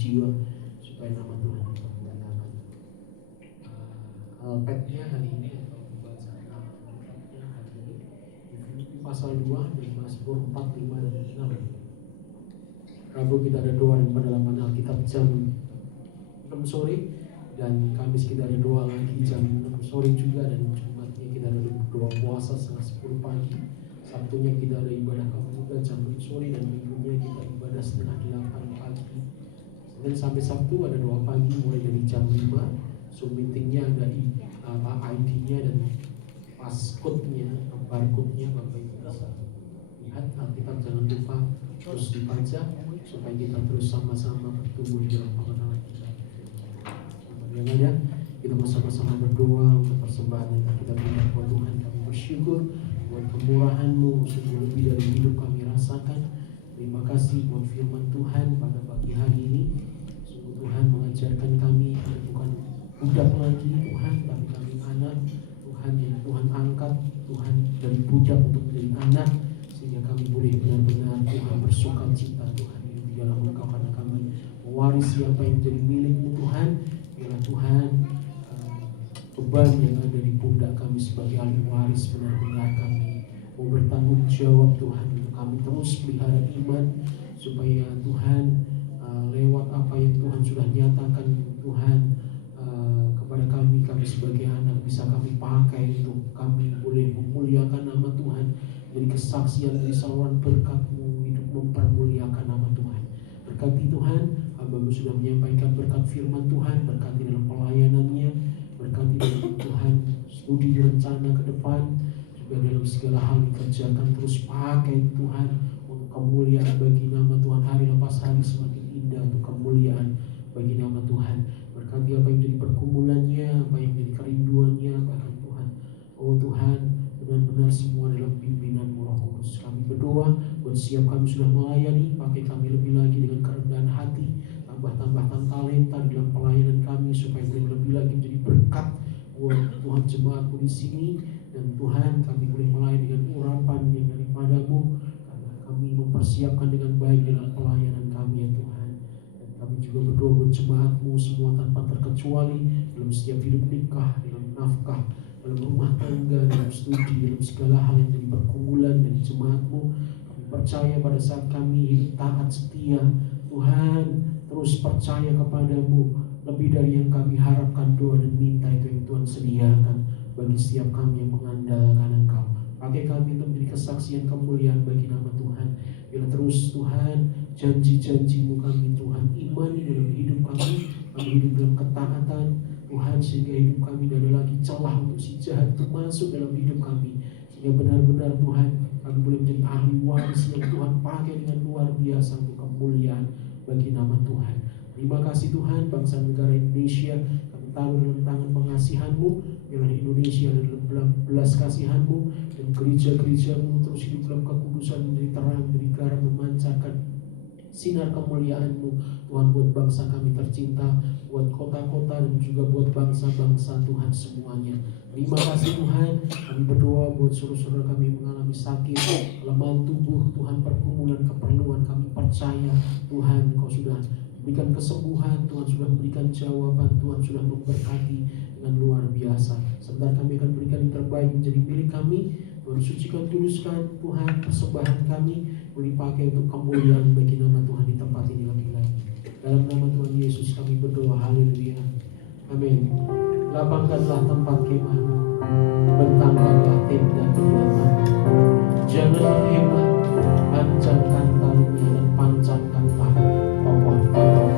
jiwa, supaya nama Tuhan dipermuliakan. Alpetnya hari ini atau bacaan Alkitabnya hari ini di Filipi pasal 2 dari Mazmur 4, 5 dan 6. Rabu kita ada doa di pendalaman Alkitab jam 6 sore, dan Kamis kita ada doa lagi jam 6 sore juga, dan Jumatnya kita ada doa puasa setengah 10 pagi. Sabtunya kita ada ibadah kemudian jam 6 sore, dan Minggunya kita ibadah setengah 8 pagi. Senin sampai Sabtu ada doa pagi mulai dari jam 5. Zoom meetingnya ada di ID-nya dan passcode-nya, barcode-nya Bapak Ibu bisa lihat. Alkitab jangan lupa terus dibaca supaya kita terus sama-sama bertumbuh di dalam pengenalan kita. Yang ada, kita bersama-sama berdoa untuk persembahan yang kita berikan buat Tuhan. Kami bersyukur buat kemurahan-Mu, sungguh lebih dari hidup kami rasakan. Terima kasih buat firman Tuhan pada pagi hari ini. Sungguh Tuhan mengajarkan kami bukan budak lagi Tuhan, tapi kami anak Tuhan yang Tuhan angkat, Tuhan dari budak untuk menjadi anak, sehingga kami boleh benar-benar Tuhan bersuka cita Tuhan di dalam Engkau, karena kami mewarisi apa yang menjadi milik-Mu Tuhan. Biarlah Tuhan beban yang ada di pundak kami sebagai ahli waris benar-benar kami mau bertanggung jawab Tuhan, untuk kami terus pelihara iman, supaya Tuhan lewat apa yang Tuhan sudah nyatakan Tuhan kepada kami sebagai anak bisa kami pakai untuk kami boleh memuliakan nama Tuhan, jadi kesaksian dari saluran berkat-Mu hidup mempermuliakan nama Tuhan. Berkati Tuhan, hamba-Mu sudah menyampaikan berkat firman Tuhan, berkati dalam pelayanannya, berkati dalam Tuhan studi rencana ke depan, juga dalam segala hal dikerjakan, terus pakai Tuhan untuk kemuliaan bagi nama Tuhan. Hari lepas hari semakin indah untuk kemuliaan bagi nama Tuhan. Berkati apa yang menjadi pergumulannya, apa yang menjadi kerinduannya, bahkan Tuhan, oh Tuhan, benar-benar semua dalam pimpinan-Mu Roh Kudus. Kami berdoa buat siap kami sudah melayani, pakai kami lebih lagi dengan kerendahan hati, tambahkan talenta di dalam pelayanan kami, supaya boleh lebih lagi menjadi berkat buat Tuhan jemaat-Mu di sini. Dan Tuhan, kami boleh melayani dengan urapan yang daripada-Mu, karena kami mempersiapkan dengan baik dalam pelayanan kami ya Tuhan. Dan kami juga berdoa buat jemaat-Mu semua tanpa terkecuali, dalam setiap hidup nikah, dalam nafkah, dalam rumah tangga, dalam studi, dalam segala hal yang jadi pergumulan dari jemaat-Mu. Kami percaya pada saat kami hidup taat setia, Tuhan terus percaya kepada-Mu, lebih dari yang kami harapkan, doa dan minta itu yang Tuhan sediakan bagi setiap kami yang mengandalkan Engkau. Pakai kami untuk menjadi kesaksian kemuliaan bagi nama Tuhan. Biarlah terus Tuhan janji-janji-Mu kami Tuhan imani dalam hidup kami hidup dalam ketaatan Tuhan, sehingga hidup kami tidak ada lagi celah untuk si jahat itu masuk dalam hidup kami, sehingga benar-benar Tuhan kami boleh menjadi ahli waris yang Tuhan pakai dengan luar biasa untuk kemuliaan bagi nama Tuhan. Terima kasih Tuhan, bangsa negara Indonesia kami taruh dalam tangan pengasihan-Mu. Biarlah Indonesia dalam belas kasihan-Mu, dan gereja-gereja-Mu terus hidup dalam kekudusan, menjadi terang, menjadi garam, memancarkan sinar kemuliaan-Mu Tuhan buat bangsa kami tercinta, buat kota-kota dan juga buat bangsa-bangsa Tuhan semuanya. Terima kasih Tuhan, kami berdoa buat saudara-saudara kami mengalami sakit, kelemahan tubuh Tuhan, pergumulan, keperluan, kami percaya Tuhan Kau sudah berikan kesembuhan, Tuhan sudah memberikan jawaban, Tuhan sudah memberkati dengan luar biasa. Sebentar kami akan berikan yang terbaik menjadi milik kami. Tuhan sucikan, kuduskan Tuhan persembahan kami, boleh dipakai untuk kemuliaan bagi nama Tuhan di tempat ini lagi-lagi. Dalam nama Tuhan Yesus kami berdoa, haleluya, amin. Lapangkanlah tempat kemah-Mu, bentangkanlah tenda kediaman, janganlah hebat, panjangkan talinya dan panjangkanlah pohon-pohon.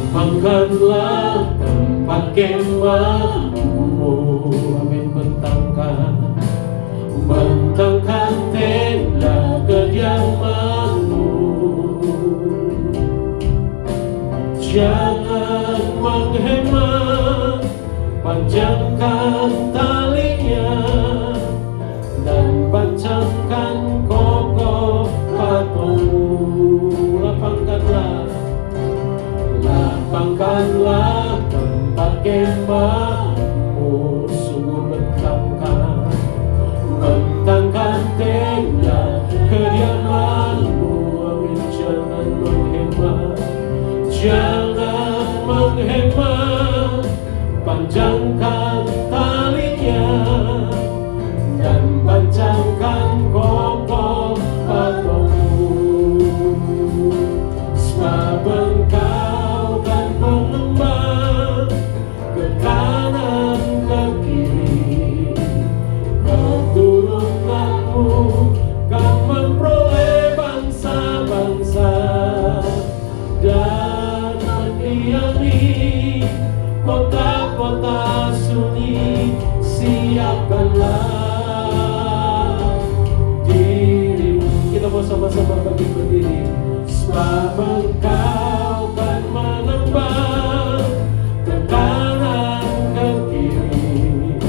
Lapangkanlah tempat kemah-Mu, amin. Bentangkan tenda kediaman-Mu, jangan menghemat, panjangkan talinya dan panjangkan kokoh patung-Mu. Lapangkanlah tempat kemah-Mu, sungguh bentangkan tenda kediaman-Mu, amin. Jangan menghemat, panjangkan talinya dan panjangkan kokoh patungmu, sebab engkau kan mengembang ke kanan ke kiri, keturunanmu kan memperoleh bangsa-bangsa dan mendiami kota-kota sunyi. Siapkanlah dirimu. Kita mau sama-sama berdiri. Sebab engkau kan menembak ke kanan ke kiri,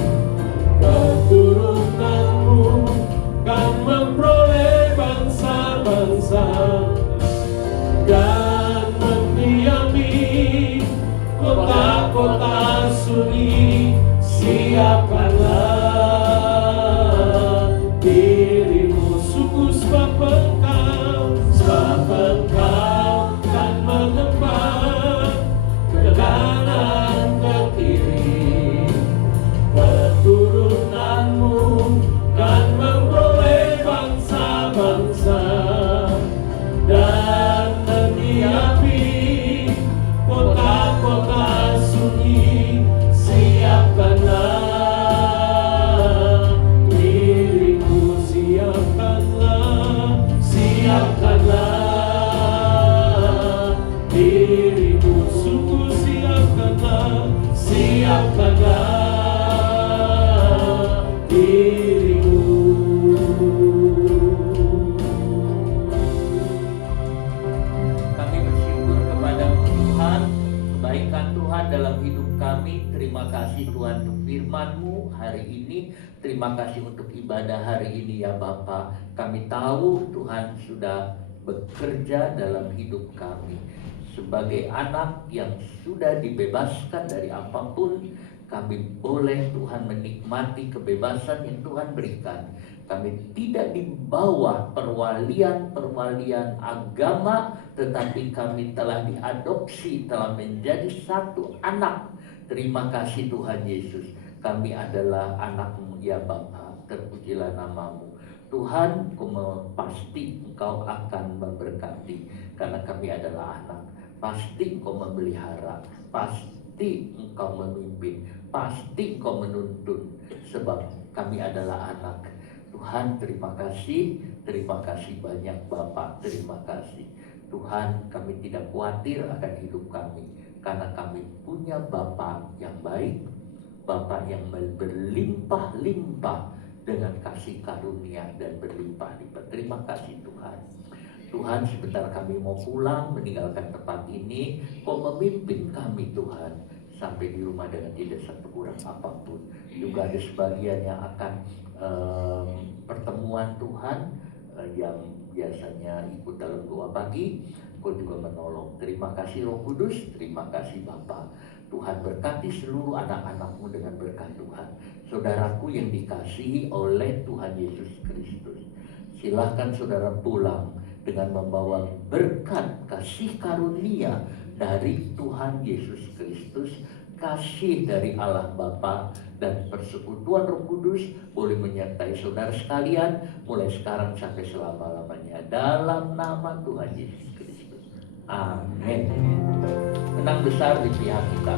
keturunanmu kan memperoleh bangsa-bangsa dan mendiami kota-kota sunyi. Siapkanlah dirimu, suku sebab engkau kan menembak ke kanan ke kiri, keturunanmu kan memperoleh bangsa-bangsa dan mendiami kota-kota sunyi. Siapkanlah dirimu, siapkanlah dirimu, suku siapkanlah dirimu. Kami bersyukur kepada Tuhan, kebaikan Tuhan dalam hidup kami. Terima kasih Tuhan untuk firman-Mu hari ini. Terima kasih untuk ibadah hari ini ya Bapa. Kami tahu Tuhan sudah bekerja dalam hidup kami. Sebagai anak yang sudah dibebaskan dari apapun, kami boleh Tuhan menikmati kebebasan yang Tuhan berikan. Kami tidak di bawah perwalian agama, tetapi kami telah diadopsi, telah menjadi satu anak. Terima kasih Tuhan Yesus. Kami adalah anak-Mu ya Bapa. Terpujilah nama-Mu. Tuhan, pasti Engkau akan memberkati, karena kami adalah anak. Pasti Engkau memelihara, pasti Engkau memimpin, pasti Engkau menuntun, sebab kami adalah anak. Tuhan, terima kasih banyak Bapak, terima kasih. Tuhan, kami tidak khawatir akan hidup kami, karena kami punya Bapa yang baik, Bapa yang berlimpah-limpah dengan kasih karunia dan berlimpah-limpah. Terima kasih Tuhan. Tuhan, sebentar kami mau pulang meninggalkan tempat ini, Kau memimpin kami Tuhan sampai di rumah dengan tidak satu kurang apapun. Juga ada sebagian yang akan pertemuan Tuhan yang biasanya ikut dalam doa pagi, Kau juga menolong. Terima kasih Roh Kudus, terima kasih Bapa. Tuhan berkati seluruh anak-anak-Mu dengan berkat Tuhan. Saudaraku yang dikasihi oleh Tuhan Yesus Kristus, silahkan saudara pulang dengan membawa berkat kasih karunia dari Tuhan Yesus Kristus, kasih dari Allah Bapa, dan persekutuan Roh Kudus boleh menyertai saudara sekalian mulai sekarang sampai selama-lamanya, dalam nama Tuhan Yesus Kristus. Amin. Menang besar di pihak kita.